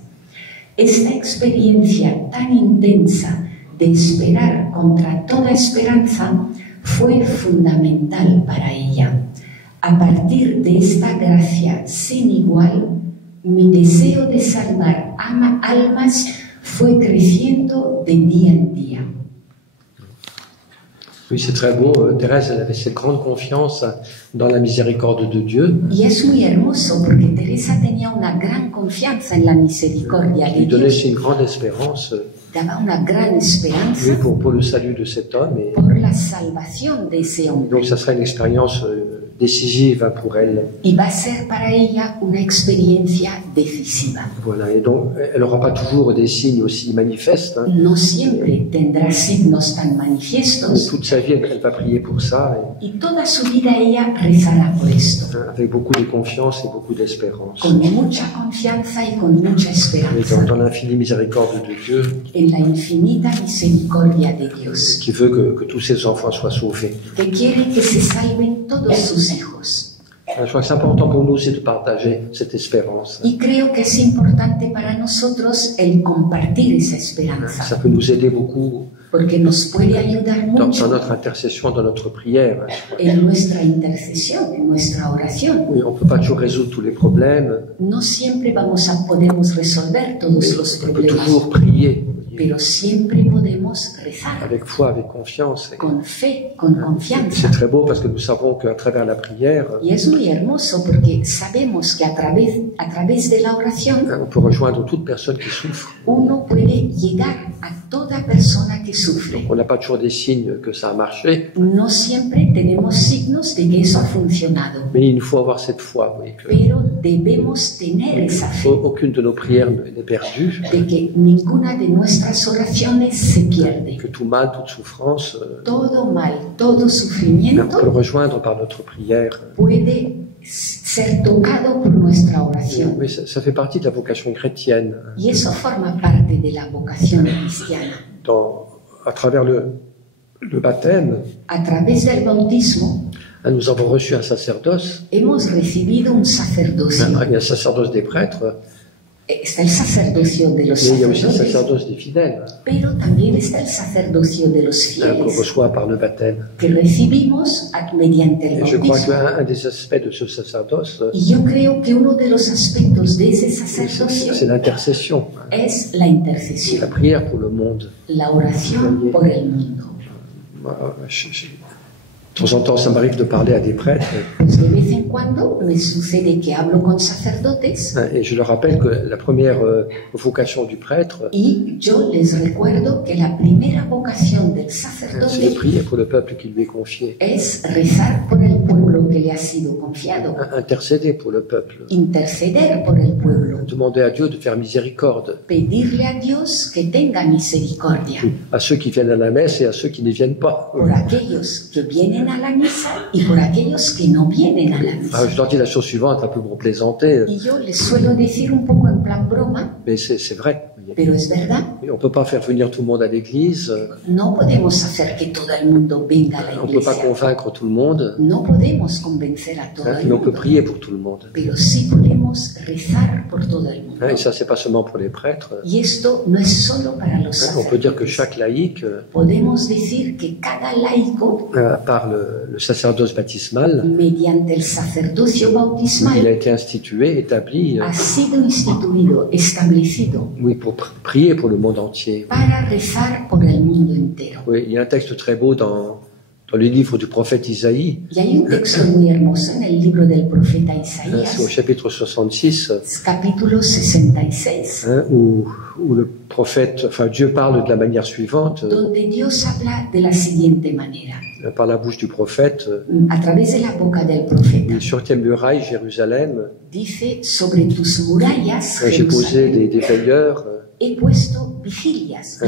Esta experiencia tan intensa de esperar contra toda esperanza fue fundamental para ella. A partir de esta gracia sin igual, mi deseo de salvar almas fue creciendo de día en día. Oui, c'est très beau. Thérèse, elle avait cette grande confiance dans la miséricorde de Dieu. Y es muy hermoso porque Teresa tenía una gran confianza en la misericordia Il de lui donnait Dios. une grande espérance Daba una gran esperanza pour le salut de cet homme. Et por la salvación de ese hombre. donc, ça sera une expérience décisive pour elle. Y va a ser para ella una experiencia decisiva. Voilà. Et donc, elle n'aura pas toujours des signes aussi manifestes. Hein. No siempre tendrá signos tan Mais manifiestos toute sa vie, elle va prier pour ça, y toda su vida ella rezará por esto, avec beaucoup de confiance et beaucoup d'espérance. con mucha confianza y con mucha Et esperanza dans l'infinie miséricorde de Dieu, en la infinita misericordia de Dios, qui veut que tous ses enfants soient sauvés. que quiere que se salven todos sus hijos. Je crois que c'est important pour nous aussi de partager cette espérance. Y creo que es importante para nosotros el compartir esa Ça esperanza, peut nous aider beaucoup porque nos puede ayudar dans mucho notre intercession, dans notre prière. en nuestra intercesión, en nuestra oración. Oui, on ne peut pas toujours résoudre tous les problèmes. No siempre podemos resolver todos los On peut problemas, toujours prier pero siempre podemos rezar avec foi, avec confiance. con fe, con confianza. C'est très beau parce que nous savons qu'à travers la prière, Y es muy hermoso porque sabemos que a través de la oración on peut rejoindre toute personne qui souffre. uno puede llegar a toda persona que sufre. On n'a pas toujours des signes que ça a marché, No siempre tenemos signos de que eso ha funcionado, mais il nous faut avoir cette foi, oui, que pero debemos tener esa fe aucune de nos prières n'est perdue, de que ninguna de nuestras oraciones se pierde. que tout mal, toute souffrance, Todo mal, todo on peut sufrimiento le rejoindre par notre prière. puede ser tocado por nuestra oración. Oui, ça fait partie de la vocation chrétienne. Y eso forma parte de la vocación cristiana. À travers le baptême, A través del bautismo nous avons reçu un sacerdoce. hemos recibido un sacerdocio. Il y a un sacerdoce des prêtres, Está el sacerdocio de los mais il y a aussi le sacerdotes, sacerdoce des fidèles, pero también está el sacerdocio de los qu'on fieles reçoit par le baptême. que recibimos mediante el Et je crois bautismo. qu'un des aspects de ce sacerdoce, Y yo creo que uno de los aspectos de ese sacerdocio c'est l'intercession, es la la intercesión, prière pour le monde. la oración por el mundo. De temps en temps, ça m'arrive de parler à des prêtres, Pues de vez en cuando me sucede que hablo con sacerdotes et je leur rappelle que la première vocation du prêtre, y yo les recuerdo que la primera vocación del c'est de sacerdote prier pour le peuple qui lui est confié, es rezar por el pueblo que le ha sido confiado, intercéder pour le peuple, interceder por el pueblo, demander à Dieu de faire miséricorde pedirle a Dios que tenga misericordia à ceux qui viennent à la messe et à ceux qui ne viennent pas. por aquellos que vienen a la misa y por aquellos que no vienen a la misa. Je leur dis la chose suivante, un peu pour plaisanter, Y yo les suelo decir un poco en plan broma, mais c'est vrai. pero es verdad, On ne peut pas faire venir tout le monde à l'église, no podemos hacer que todo el mundo venga a la on ne peut pas iglesia, convaincre tout le monde, no podemos convencer a todo el mais on peut mundo, prier pour tout le monde. pero sí podemos rezar por todo el mundo. Et ça, c'est pas seulement pour les prêtres. Y esto no es solo para los On peut dire que sacerdotes. chaque laïc, Podemos decir que cada laico, par le sacerdoce baptismal, mediante el sacerdocio il a bautismal, été institué, établi, ha sido instituido, establecido, oui, pour prier pour le monde entier. para rezar por el mundo entero. Oui, il y a un texte très beau dans le livre du prophète Isaïe, Y hay un texto muy hermoso en el libro del profeta c'est au Isaías, chapitre 66, capítulo 66, où le prophète, enfin Dieu parle de la manière suivante, donde Dios habla de la siguiente manera, par la bouche du prophète, a través de la boca del profeta. sur tes murailles, Jérusalem, Dice, sobre tus murallas, j'ai posé Jerusalén, des veilleurs, he puesto vigilas,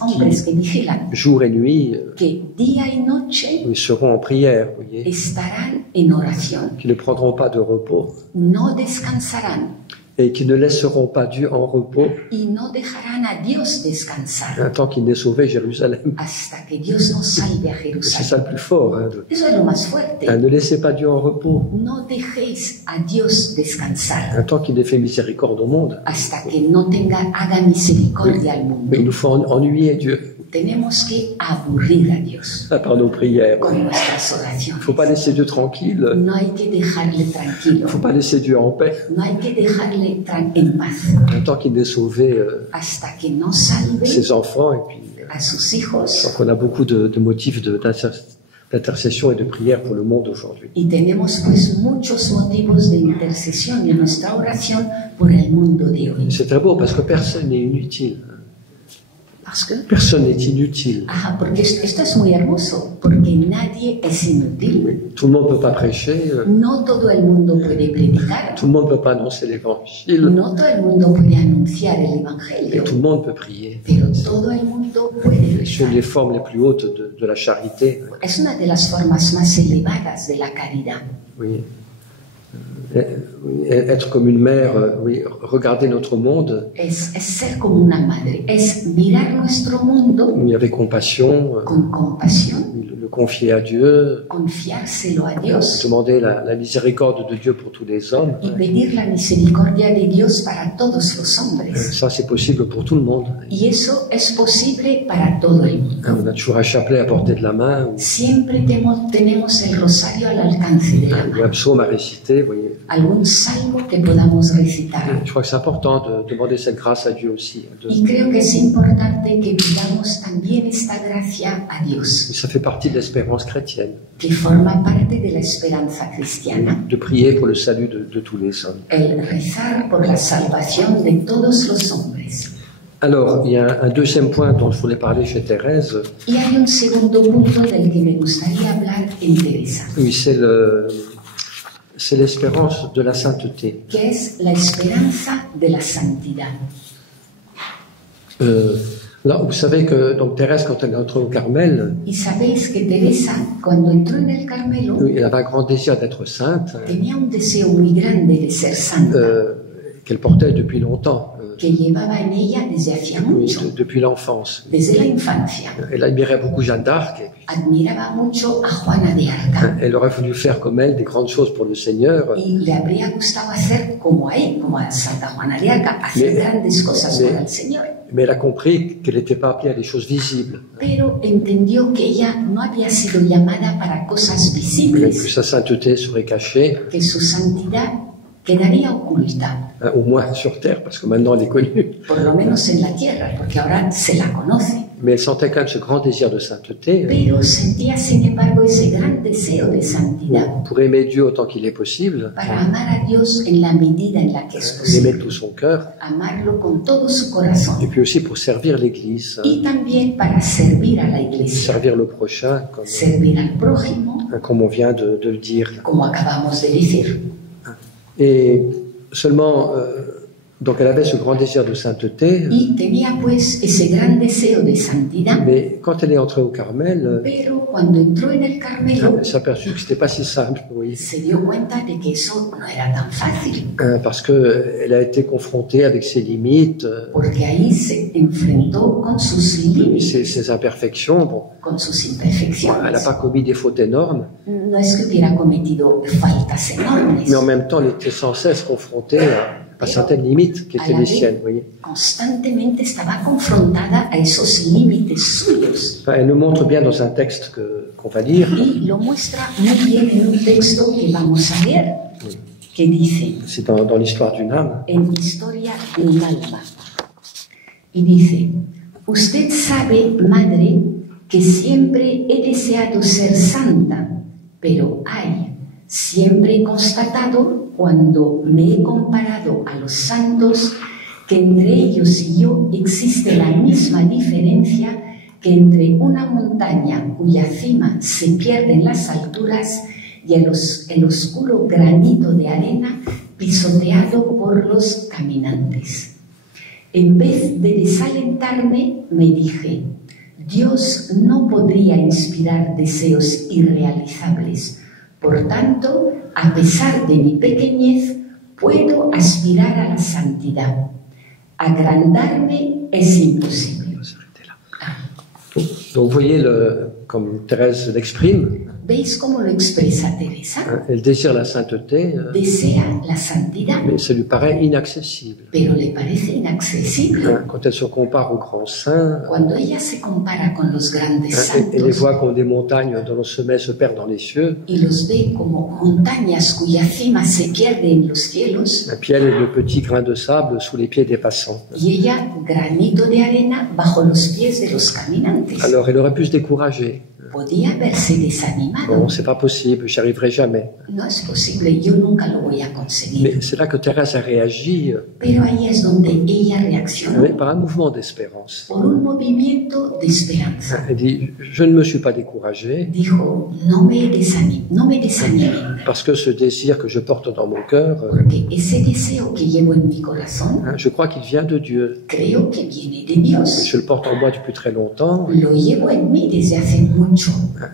hombres que vigilan, jour et nuit, que día y noche ils seront en prière, vous voyez, estarán en oración, qui ne prendront pas de repos, no descansarán et qui ne laisseront pas Dieu en repos y no dejarán a Dios descansar tant qu'il n'ait sauvé Jérusalem. hasta que Dios nos salve a C'est ça Jerusalén. le plus fort. Eso es lo más fuerte. Ne laissez pas Dieu en repos No dejéis a Dios descansar tant qu'il n'ait fait miséricorde au monde. hasta que no haga misericordia al Mais mundo. il nous faut ennuyer Dieu. tenemos que aburrir a Dios par nos prières. con nuestras Il ne oraciones. faut pas laisser Dieu tranquille, No hay que dejarle il ne tranquilo, faut pas laisser Dieu en paix. no hay que dejarle en paz Tant qu'il ait sauvé hasta que no salve ses enfants, et puis a sus hijos. donc on a beaucoup de motifs d'intercession et de prière pour le monde aujourd'hui. Y tenemos pues muchos motivos de intercesión en nuestra oración por el mundo de hoy. C'est très beau parce que personne n'est inutile. ¿Parce que? Personne n'est inutile. Ajá, porque esto es muy hermoso, porque nadie es inútil. Tout le monde ne peut pas prêcher, No todo el mundo puede predicar, tout le monde ne peut pas annoncer l'évangile, no todo el mundo puede anunciar el et Evangelio, tout le monde peut prier. pero todo el mundo puede C'est une rezar. des formes les plus hautes de la charité. Es una de las formas más elevadas de la caridad. Oui. Être comme une mère, oui, regarder notre monde, Es ser como una madre, es mirar nuestro mundo oui, avec compassion, con compasión, le confier à Dieu, confiárselo a Dios demander la miséricorde de Dieu pour tous les hommes. y pedir la misericordia de Dios para todos los hombres. Ça, c'est possible pour tout le monde. Y eso es posible para todo el mundo. On a toujours un chapelet à portée de la main, Siempre tenemos el rosario al alcance de la ou mano, un psaume à réciter. Vous voyez. algún salmo que podamos recitar. Je crois que c'est important de demander cette grâce à Dieu aussi. Y creo que es importante que pidamos también esta gracia a Dios, Ça fait partie de l'espérance chrétienne, que forma parte de la esperanza cristiana, de prier pour le salut de tous les hommes. el rezar por la salvación de todos los hombres. Alors, il y a un deuxième point dont je voulais parler chez Thérèse. Y hay un segundo punto del que me gustaría hablar en Teresa, Oui, c'est l'espérance de la sainteté. que es la esperanza de la santidad. Là, vous savez que donc Thérèse, quand elle est entrée au Carmel, Y sabéis que Teresa, cuando entró en el Carmelo, elle avait un grand désir d'être sainte, tenía un deseo muy grande de ser santa, qu'elle portait depuis longtemps, que llevaba en ella desde hacía oui, mucho, depuis l'enfance. desde la infancia. Elle admirait beaucoup Jeanne d'Arc. Admiraba mucho a Juana de Arca Elle aurait voulu faire comme elle des grandes choses pour le Seigneur, y le habría gustado hacer como a Santa Juana de Arca, hacer grandes cosas para el Señor. mais elle a compris qu'elle n'était pas appelée à des choses visibles, Pero entendió que ella no había sido llamada para cosas que visibles, sa sainteté serait cachée, que su santidad quedaría oculta, au moins sur terre, parce que maintenant elle est connue. por lo menos en la tierra, porque ahora se la conoce. Mais elle sentait quand même ce grand désir de sainteté Pero sentía, sin embargo, ese gran deseo de santidad pour aimer Dieu autant qu'il est possible, para amar a Dios en la medida en la que es l'aimer posible, de tout son cœur, amarlo con todo su corazón, et puis aussi pour servir l'Église, y también para servir a la iglesia, servir le prochain, servir al prójimo, comme on vient de le dire. como acabamos de decir. Et seulement, donc elle avait ce grand désir de sainteté, Y tenía pues ese gran deseo de santidad, mais quand elle est entrée au Carmel, pero cuando entró en el Carmelo elle s'est aperçue que c'était pas si simple, oui, se dio cuenta de que eso no era tan fácil, parce que elle a été confrontée avec ses limites, porque ahí se enfrentó con sus límites, ses imperfections. Bon, con sus elle imperfecciones. n'a pas commis des fautes énormes, No es que hubiera cometido faltas enormes, mais en même temps, elle était sans cesse confrontée à certaines limites qui étaient les siennes, vous voyez. constantemente estaba confrontada a esos límites suyos. Enfin, elle nous montre bien dans un texte qu'on va lire, Y lo muestra muy bien en un texto que vamos a leer, que dice, c'est dans l'histoire d'une âme. en Historia de un alma, y dice, usted sabe, madre, que siempre he deseado ser santa, pero ay, siempre he constatado cuando me he comparado a los santos que entre ellos y yo existe la misma diferencia que entre una montaña cuya cima se pierde en las alturas y el oscuro granito de arena pisoteado por los caminantes. En vez de desalentarme, me dije, Dios no podría inspirar deseos irrealizables. Por tanto, a pesar de mi pequeñez, puedo aspirar a la santidad. Agrandarme es imposible. Donc vous voyez comme Thérèse l'exprime. ¿Veis cómo lo expresa Teresa? Elle désire la sainteté, Desea la santidad, mais ça lui paraît inaccessible. pero le parece inaccesible. Quand elle se compare aux grands saints, Cuando ella se compara con los grandes et les santos voit comme des montagnes dont le sommet se perd dans les cieux, y los ve como montañas cuya cima se pierde en los cielos, et puis elle est le petit grain de sable sous les pieds des passants. y ella granito de arena bajo los pies de los caminantes. Alors elle aurait pu se décourager. Podía haberse desanimado. Bon, c'est pas possible, j'y arriverai jamais. No es posible, yo nunca lo voy a conseguir. Mais c'est là que Thérèse a réagi Pero ahí es donde ella reaccionó par un mouvement d'espérance. por un movimiento de esperanza. Elle dit, je ne me suis pas découragée Dijo, no me desanimen, parce que ce désir que je porte dans mon cœur, porque ese deseo que llevo en mi corazón, je crois qu'il vient de Dieu. creo que viene de Dios. Je le porte en moi depuis très longtemps. Lo llevo en mí desde hace mucho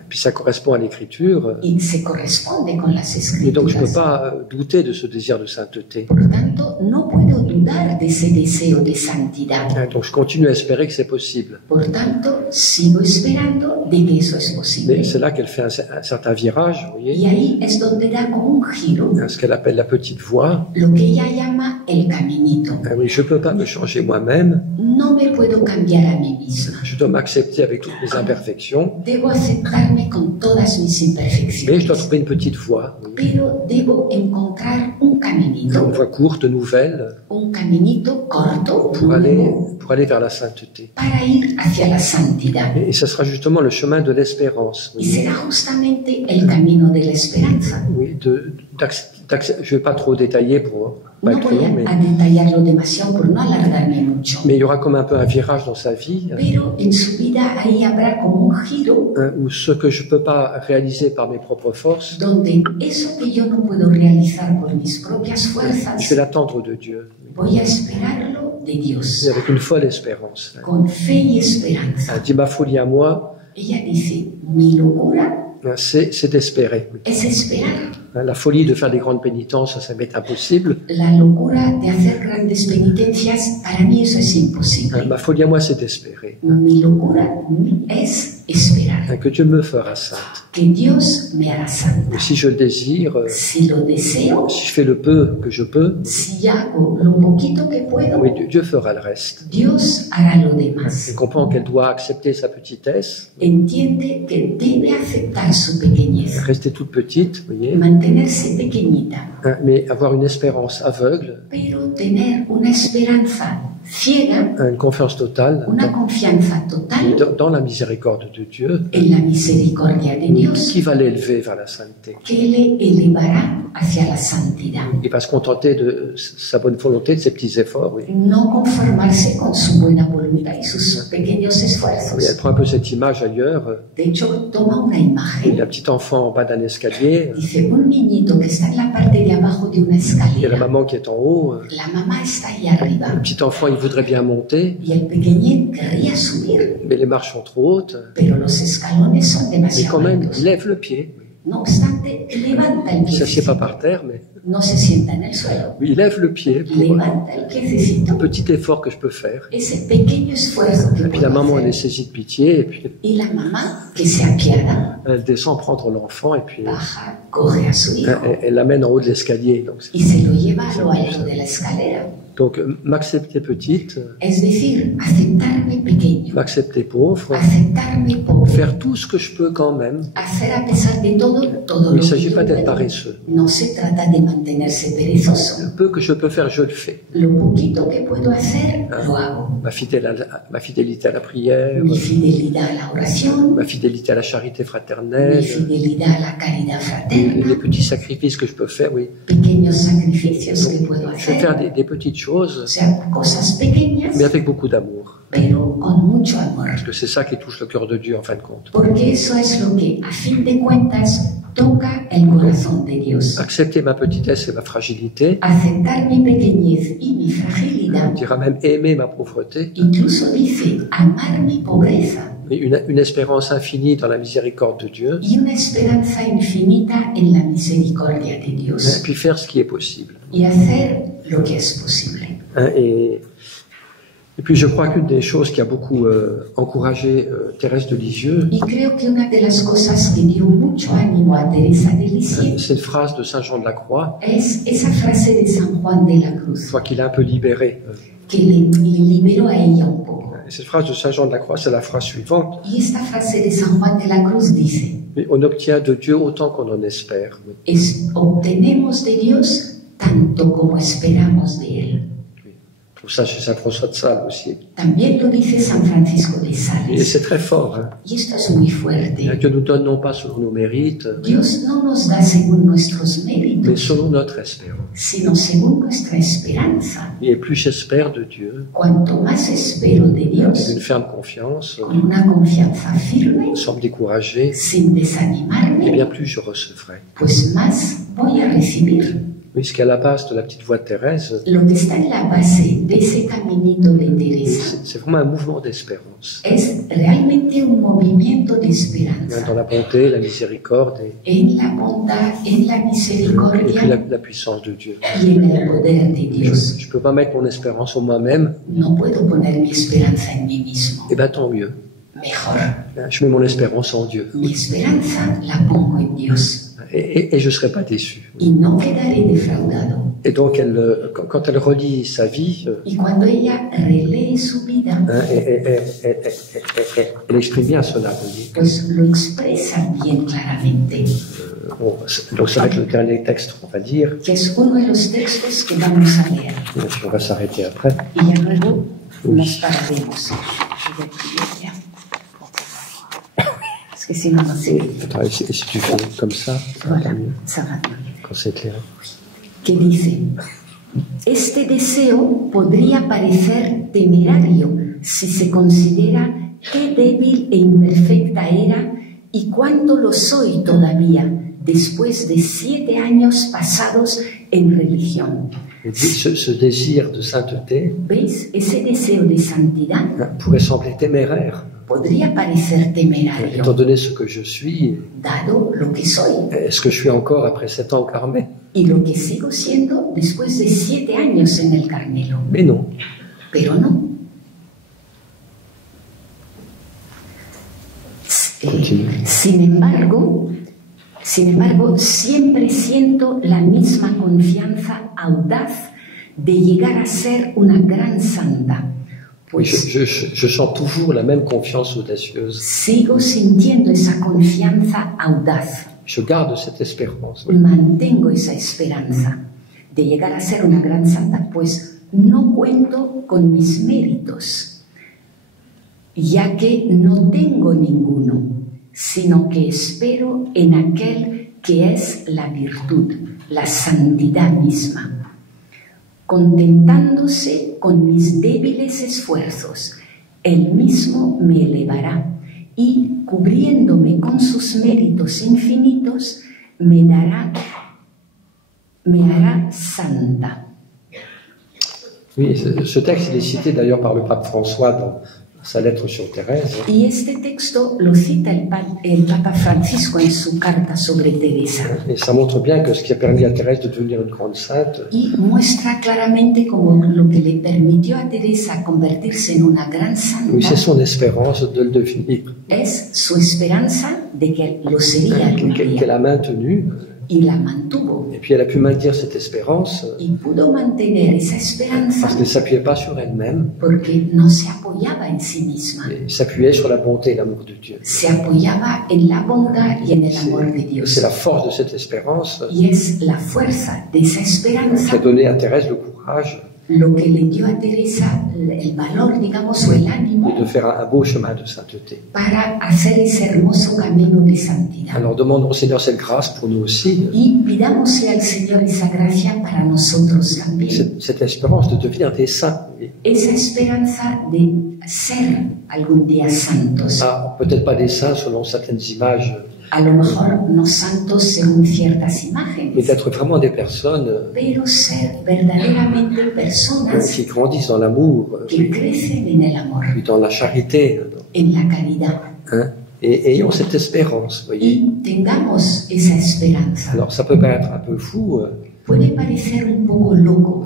Puis ça correspond à l'écriture. y se corresponde con las Et donc je ne peux escrituras. pas douter de ce désir de sainteté. Por tanto, no puedo dudar de ese deseo de santidad. Donc je continue à espérer que c'est possible. Por tanto, sigo esperando de que eso es Mais posible. c'est là qu'elle fait un certain virage, vous Y voyez, ahí es donde da como un giro, ce qu'elle appelle la petite voie. lo que ella llama el caminito. Ah oui, je ne peux pas me changer moi-même, No me puedo cambiar a mí misma. je dois m'accepter avec toutes mes imperfections, Debo aceptarme con todas mis mais je dois imperfecciones. trouver une petite voie, Pero debo encontrar un une caminito, voie courte, nouvelle, un caminito corto, pour aller vers la sainteté. para ir hacia la santidad. Et ce sera justement le chemin de l'espérance. Y será justamente el camino de la esperanza. Oui, je ne vais pas trop détailler pour pas No être trop voy long, a detallarlo demasiado por no alargarme mucho. mais il y aura comme un peu un virage dans sa vie, Pero en su vida ahí habrá como un giro où ce que je ne peux pas réaliser par mes propres forces, donde eso que yo no puedo realizar por mis propias je vais fuerzas, l'attendre de Dieu, voy a esperarlo de et Dios, avec une folle espérance. con fe y esperanza. Elle dit, ma folie à moi, Ella dice, mi locura c'est d'espérer. es esperar. La folie de faire des grandes pénitences, ça m'est impossible. La locura de hacer grandes penitencias, para mí eso es imposible. Ma folie à moi, c'est d'espérer Mi locura es esperar que Dieu me fera sainte. que Dios me hará santa. Et si je le désire, Si lo deseo, si je fais le peu que je peux, si hago lo poquito que puedo, oui, Dieu fera le reste. Dios hará lo Elle demás. comprend qu'elle doit accepter sa petitesse, Entiende que debe aceptar su pequeñez, rester toute petite, vous voyez, mantenerse pequeñita, mais avoir une espérance aveugle, pero tener una esperanza ciega, une confiance totale una confianza total dans la miséricorde de Dieu, en la misericordia de Dios qui va l'élever vers la sainteté. que le elevará hacia la santidad. Il va se contenter de sa bonne volonté, de ses petits efforts. Oui. No conformarse con su buena voluntad y sus pequeños Oui, elle esfuerzos. prend un peu cette image ailleurs. De hecho, toma una Il y imagen. a un petit enfant en bas d'un escalier, Dice, un niñito que está en la parte de abajo de una il y a la escalera. maman qui est en haut. La mamá está ahí arriba Le petit enfant, il voudrait bien monter, y el pequeñín querría subir, mais les marches sont trop hautes. pero los escalones son Mais quand demasiado même, il altos. lève le pied. No obstante, levanta el Il ne s'assied pas piecito. par terre, mais No se sienta en el suelo. oui, il lève le pied pour Levanta el piecito. un petit effort que je peux faire. Ese pequeño esfuerzo que Et puis la puedo maman, elle est hacer. saisie de pitié, et puis Y la mamá, que se apiada, elle descend prendre l'enfant, et puis baja, coge a su hijo elle l'amène en haut de l'escalier. y se lo lleva a lo alto de la escalera. Donc, m'accepter petite, Es decir, aceptarme pequeño, m'accepter pauvre, aceptarme pobre, faire tout ce que je peux quand même. hacer a pesar de todo, todo Il ne lo que s'agit yo pas d'être puedo. paresseux. No se trata de mantenerse perezoso. Le peu que je peux faire, je le fais. Lo poquito que puedo hacer, lo hago. Ma fidélité à la prière, Mi fidelidad a la oración, ma fidélité à la charité mi fraternelle, fidelidad a la caridad les fraterna, petits sacrifices que je peux faire, oui. pequeños sacrificios que puedo Je vais faire hacer, des petites o choses, sea, cosas pequeñas, mais avec beaucoup d'amour. pero con mucho amor. Parce que c'est ça qui touche le cœur de Dieu en fin de compte. Porque eso es lo que, a fin de cuentas, toca el corazón de Dios. Accepter ma petitesse et ma fragilité, Aceptar mi pequeñez y mi on fragilidad, dira même aimer ma pauvreté, incluso dice amar mi pobreza mais une espérance infinie dans la miséricorde de Dieu, y una esperanza infinita en la misericordia de et Dios puis faire ce qui est possible. y hacer lo que es posible. Hein, et Et puis je crois qu'une des choses qui a beaucoup encouragé Thérèse de Lisieux, Y creo que una de las cosas que dio mucho ánimo a Teresa de Lisieux c'est une phrase de Saint Jean de la Croix, es esa frase de San Juan de la une Cruz, fois qu'il a un peu libéré. que le liberó a ella un poco. Et cette phrase de Saint Jean de la Croix, c'est la phrase suivante. Y esta frase de San Juan de la Cruz dice, Mais on obtient de Dieu autant qu'on en espère. obtenemos de Dios tanto como esperamos de Él. Pour ça, chez Saint François de Sales aussi. También lo dice San Francisco de Et Sales. c'est très fort. Hein. Y esto es muy fuerte. Dieu nous donne non pas selon nos mérites, Dios no nos da según nuestros mais méritos, selon notre espérance. sino según nuestra esperanza. Et plus j'espère de Dieu, Cuanto más espero de avec Dios, une ferme confiance, con una confianza firme, sans me décourager, sin et desanimarme, bien plus je recevrai. pues más voy a recibir. Oui, ce qui est à la base de la petite voix de Thérèse, Lo que está en la base de ese caminito de Teresa c'est vraiment un mouvement d'espérance. es realmente un movimiento de esperanza Dans la bonté, la miséricorde en la bondad, en la et puis misericordia la puissance de Dieu. y en el poder de Dios. Je ne peux pas mettre mon espérance en moi-même, No puedo poner mi esperanza en mí mismo. et bien tant mieux. Mejor, Je mets mon espérance en Dieu. mi esperanza la pongo en Dios Et je ne serai pas déçu. y no quedaré defraudado. Et donc, quand elle relit sa vie, Y cuando ella relee su vida, elle exprime bien son avenir. pues lo expresa bien claramente, Donc, ça va être le dernier texte, on va dire. que es uno de los textos que vamos a leer. Et puis, on va s'arrêter après. Y ya luego nos pararemos. Es que si no, no sé. Attends, et si tu fais comme ça, ça va Voilà, mieux, ça va. quand c'est clair. Que dice, este deseo podría parecer temerario si se considera qué débil e imperfecta era y cuánto lo soy todavía después de 7 años pasados en religión. Ce désir de sainteté ¿Veis? Ese deseo de santidad pourrait sembler téméraire, podría parecer étant temerario, donné ce que je suis, dado lo que soy ce que je suis encore après 7 ans au Carmel. y lo que sigo siendo después de 7 años en el Carmelo. Mais non. Pero no. Continúe. Sin embargo, siempre siento la misma confianza audaz de llegar a ser una gran santa, Oui, pues je sens toujours la même confiance audacieuse. sigo sintiendo esa confianza audaz, Je garde cette espérance. mantengo esa esperanza de llegar a ser una gran santa, pues no cuento con mis méritos, ya que no tengo ninguno, sino que espero en aquel que es la virtud, la santidad misma, contentándose con mis débiles esfuerzos, él mismo me elevará y, cubriéndome con sus méritos infinitos, me hará santa. Oui, ce texte il est cité d'ailleurs par le pape François dans sa lettre sur Thérèse. Y este texto lo cita el Papa Francisco en su carta sobre Teresa. Et ça montre bien que ce qui a permis à Thérèse de devenir une grande sainte, Y muestra claramente como lo que le permitió a Teresa convertirse en una gran oui, c'est santa son espérance de le devenir, es su esperanza de que lo sería algún qu'elle día. a maintenue. Y la mantuvo. Et puis elle a pu maintenir cette espérance Y pudo mantener esa esperanza parce qu'elle ne s'appuyait pas sur elle-même, porque no se apoyaba en sí misma. mais s'appuyait sur la bonté et l'amour de Dieu. Se apoyaba en la bondad y en el amor de C'est Dios. la force de cette espérance Y es la fuerza de esa qui esperanza a donné à Thérèse le courage lo que le dio a Teresa el valor, digamos, o el ánimo de faire un beau chemin de sainteté. para hacer ese hermoso camino de santidad. Alors demandons au Seigneur cette grâce pour nous aussi, Y pidámosle al Señor esa gracia para nosotros también. cette espérance de devenir des saints. Oui. Esa esperanza de ser algún día santos. Ah, peut-être pas des saints selon certaines images, A lo mejor no santos según ciertas mais imágenes, d'être vraiment des personnes pero ser verdaderamente personas qui grandissent dans l'amour, que crecen en el amor, puis dans la charité, en la caridad. hein, et ayons cette espérance, voyez. Y tengamos esa esperanza. Alors ça peut paraître un peu fou, Puede parecer un poco loco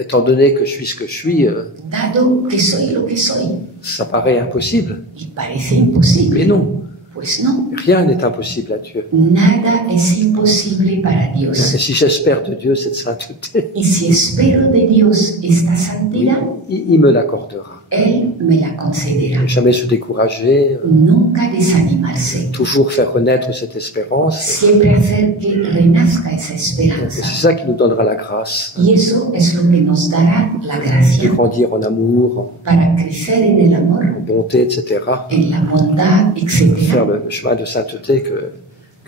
étant donné que je suis ce que je suis, dado que soy lo que soy, ça paraît impossible. y parece imposible. Mais non, Pues no, rien n'est impossible à Dieu. nada es imposible para Et Dios. si j'espère de Dieu cette sainteté, Y si espero de Dios esta santidad, il me l'accordera. Él me la concederá. Jamais se décourager, Nunca desanimarse, toujours faire renaître cette espérance. siempre hacer que renazca esa Et esperanza. c'est ça qui nous donnera la grâce Y eso es lo que nos dará la de gracia grandir en amour, para crecer en el amor, en bonté, etc. en la bondad, Faire etc. le chemin de sainteté que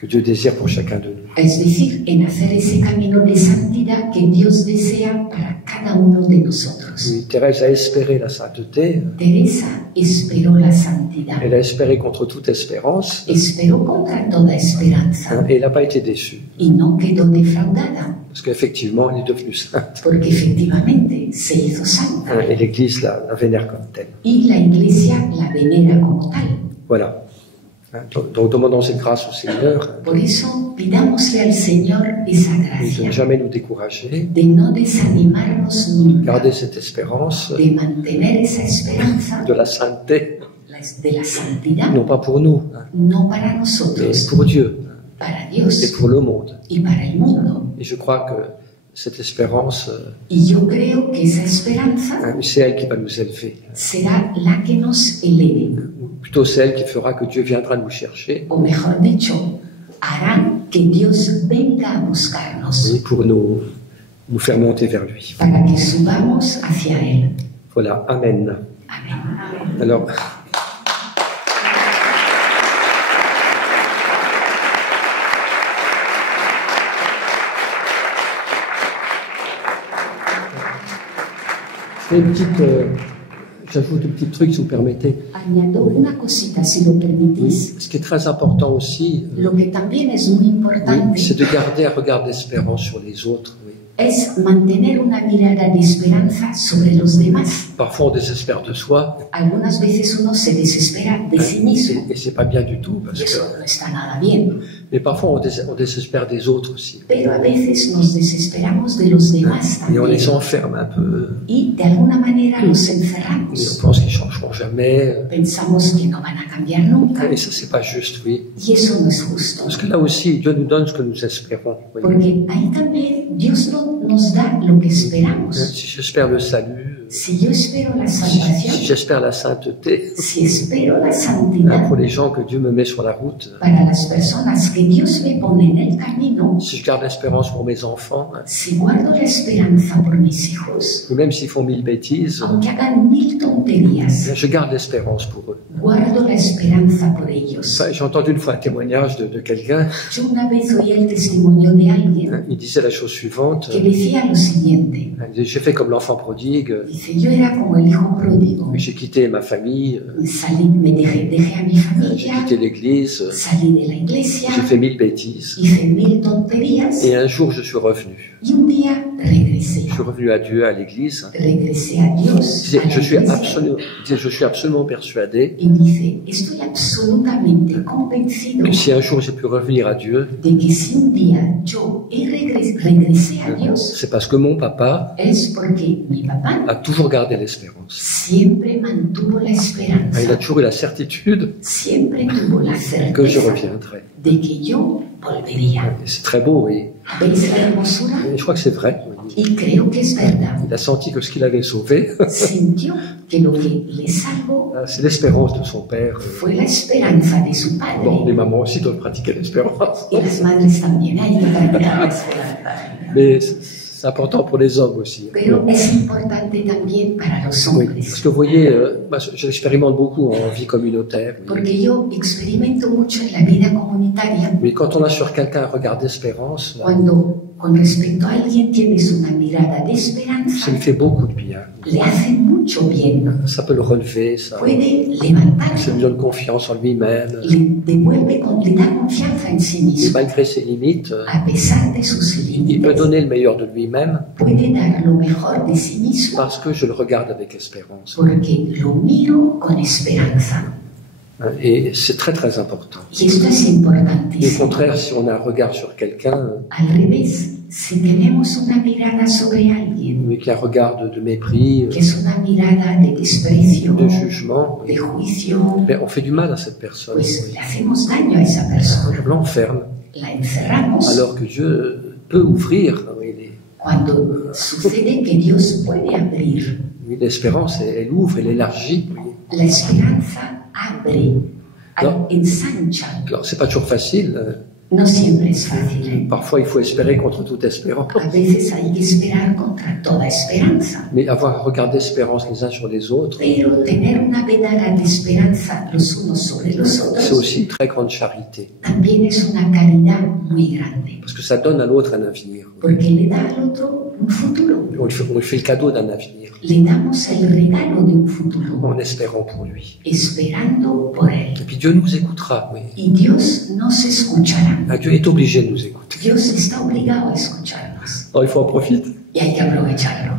Dieu désire pour chacun de nous. Es decir, en hacer ese camino de santidad que Dios desea para cada uno de nosotros. Oui, Thérèse a espéré la sainteté, Teresa esperó la santidad, elle a espéré contre toute espérance, esperó contra toda esperanza et elle n'a pas été déçue, y no quedó defraudada, parce qu'effectivement, elle est devenue sainte, porque efectivamente se hizo santa et l'Église la vénère comme telle. y la Iglesia la venera como tal. Voilà. Donc demandons cette grâce au Seigneur, Por eso pidámosle al Señor esa de ne gracia, jamais nous décourager, de no desanimarnos nunca, garder cette espérance de mantener esa esperanza de la sainteté, de la santidad, non pas pour nous, no para mais nosotros, pour Dieu para et Dios pour le monde. y para el mundo. Et je crois que cette espérance, Y yo creo que esa esperanza c'est elle qui va nous élever. será la que nos eleve, Ou plutôt celle qui fera que Dieu viendra nous chercher o mejor dicho, hará que Dios venga a buscarnos pour nous faire monter vers lui. para que subamos hacia Él. Voilà, Amen. Amén. Alors, je fais une petite, j'ajoute un petit truc si vous permettez. Añado una cosita, si lo permitís. Ce qui est très important aussi, Lo que también es muy importante c'est de garder un regard d'espérance sur les autres. Oui. es mantener una mirada de esperanza sobre los demás. Parfois, on désespère de soi, Algunas veces uno se desespera de sí mismo, et c'est pas bien du tout, parce y eso que, no está nada bien. mais parfois on désespère des autres aussi. Pero a veces nos desesperamos de los demás Et on les también. enferme un peu, Y de alguna manera los et on encerramos. pense qu'ils changeront jamais. Pensamos que no van a cambiar nunca. Et ça, c'est pas juste, oui. Y eso no es justo. Parce que là aussi, Dieu nous donne ce que nous espérons. Oui. Porque ahí también Dios nos da lo que esperamos. Si j'espère le salut, Si yo espero la si salvación, j'espère la sainteté, si espero la santidad pour les gens que Dieu me met sur la route, para las personas que Dios me pone en el camino, si je garde l'espérance pour mes enfants, si guardo la esperanza por mis hijos, que même s'ils font 1000 bêtises, aunque hagan 1000 tonterías, je garde l'espérance pour eux. guardo la esperanza por ellos. Enfin, j'ai entendu une fois un témoignage de quelqu'un, Yo una vez oí el testimonio de alguien il disait la chose suivante, que decía lo siguiente. il disait, j'ai fait comme l'enfant prodigue, Dice, yo era como el hijo pródigo. j'ai quitté ma famille, Dejé a mi j'ai familia, quitté l'église, salí de la iglesia, j'ai fait 1000 bêtises, hice 1000 tonterías et un jour je suis revenu. y un día regresé. Je suis revenu à Dieu, à l'église. Regresé a Dios, Il disait, a la iglesia, je suis absolument persuadé y dice, estoy absolutamente convencido que si un jour j'ai pu revenir à Dieu, de que si un día yo regresé a Dios, c'est parce que mon papa es porque mi papá a toujours gardé l'espérance. siempre mantuvo la Il a esperanza, toujours eu la certitude siempre tuvo la que je certeza reviendrai. de que yo volvería. Et c'est très beau, et ¿Veis la hermosura? je crois que c'est vrai. Y creo que es verdad. Il a senti que ce qu'il avait sauvé, Sintió que lo que le salvó c'est l'espérance de son père. fue la esperanza de su Bon, les padre. mamans aussi doivent pratiquer l'espérance. Y las madres también hay que practicar la esperanza. Mais c'est important pour les hommes aussi. Pero es importante también para los Oui, hombres. parce que vous voyez, moi, je l'expérimente beaucoup en vie communautaire. Oui. Porque yo experimento mucho en la vida comunitaria Mais quand on a sur quelqu'un un regard d'espérance, cuando con respecto a alguien tienes una mirada de ça esperanza, lui fait beaucoup de bien. le hace mucho bien. Ça peut le relever, ça Puede lui levantarse, donne confiance en lui-même. le da confianza en sí Et mismo. malgré ses limites, A pesar de sus il peut límites, donner le meilleur de lui-même puede dar lo mejor de sí mismo parce que je le regarde avec espérance. porque lo miro con esperanza. Et c'est très très important. Y esto es Et au importantísimo. contraire, si on a un regard sur quelqu'un, Al revés, si tenemos una mirada sobre alguien, mais qui a un regard de mépris, que es una mirada de desprecio, de jugement, de juicio, mais on fait du mal à cette personne. pues le hacemos daño a esa persona, On l'enferme, la encerramos, alors que Dieu peut ouvrir. cuando sucede que Dios puede abrir. Oui, l'espérance, elle ouvre, elle élargit. Oui. La esperanza abre, No. ensancha. Alors, c'est pas toujours facile. No siempre es fácil. Parfois, il faut espérer contre toute espérance. A veces hay que esperar contra toda esperanza. Mais avoir un regard d'espérance les uns sur les autres, Pero tener una vedada de esperanza los unos sobre los c'est otros aussi une très grande charité. también es una caridad muy grande, Parce que ça donne à l'autre un avenir. porque le da al otro un futuro. On lui fait le cadeau d'un avenir, Le damos el regalo de un futuro, en espérant pour lui. esperando por él. Et puis Dieu nous écoutera. Oui. Y Dios nos escuchará. Ah, Dieu est obligé de nous écouter. Dios está obligado a escucharnos Alors, il faut en profiter. y hay que aprovecharlo.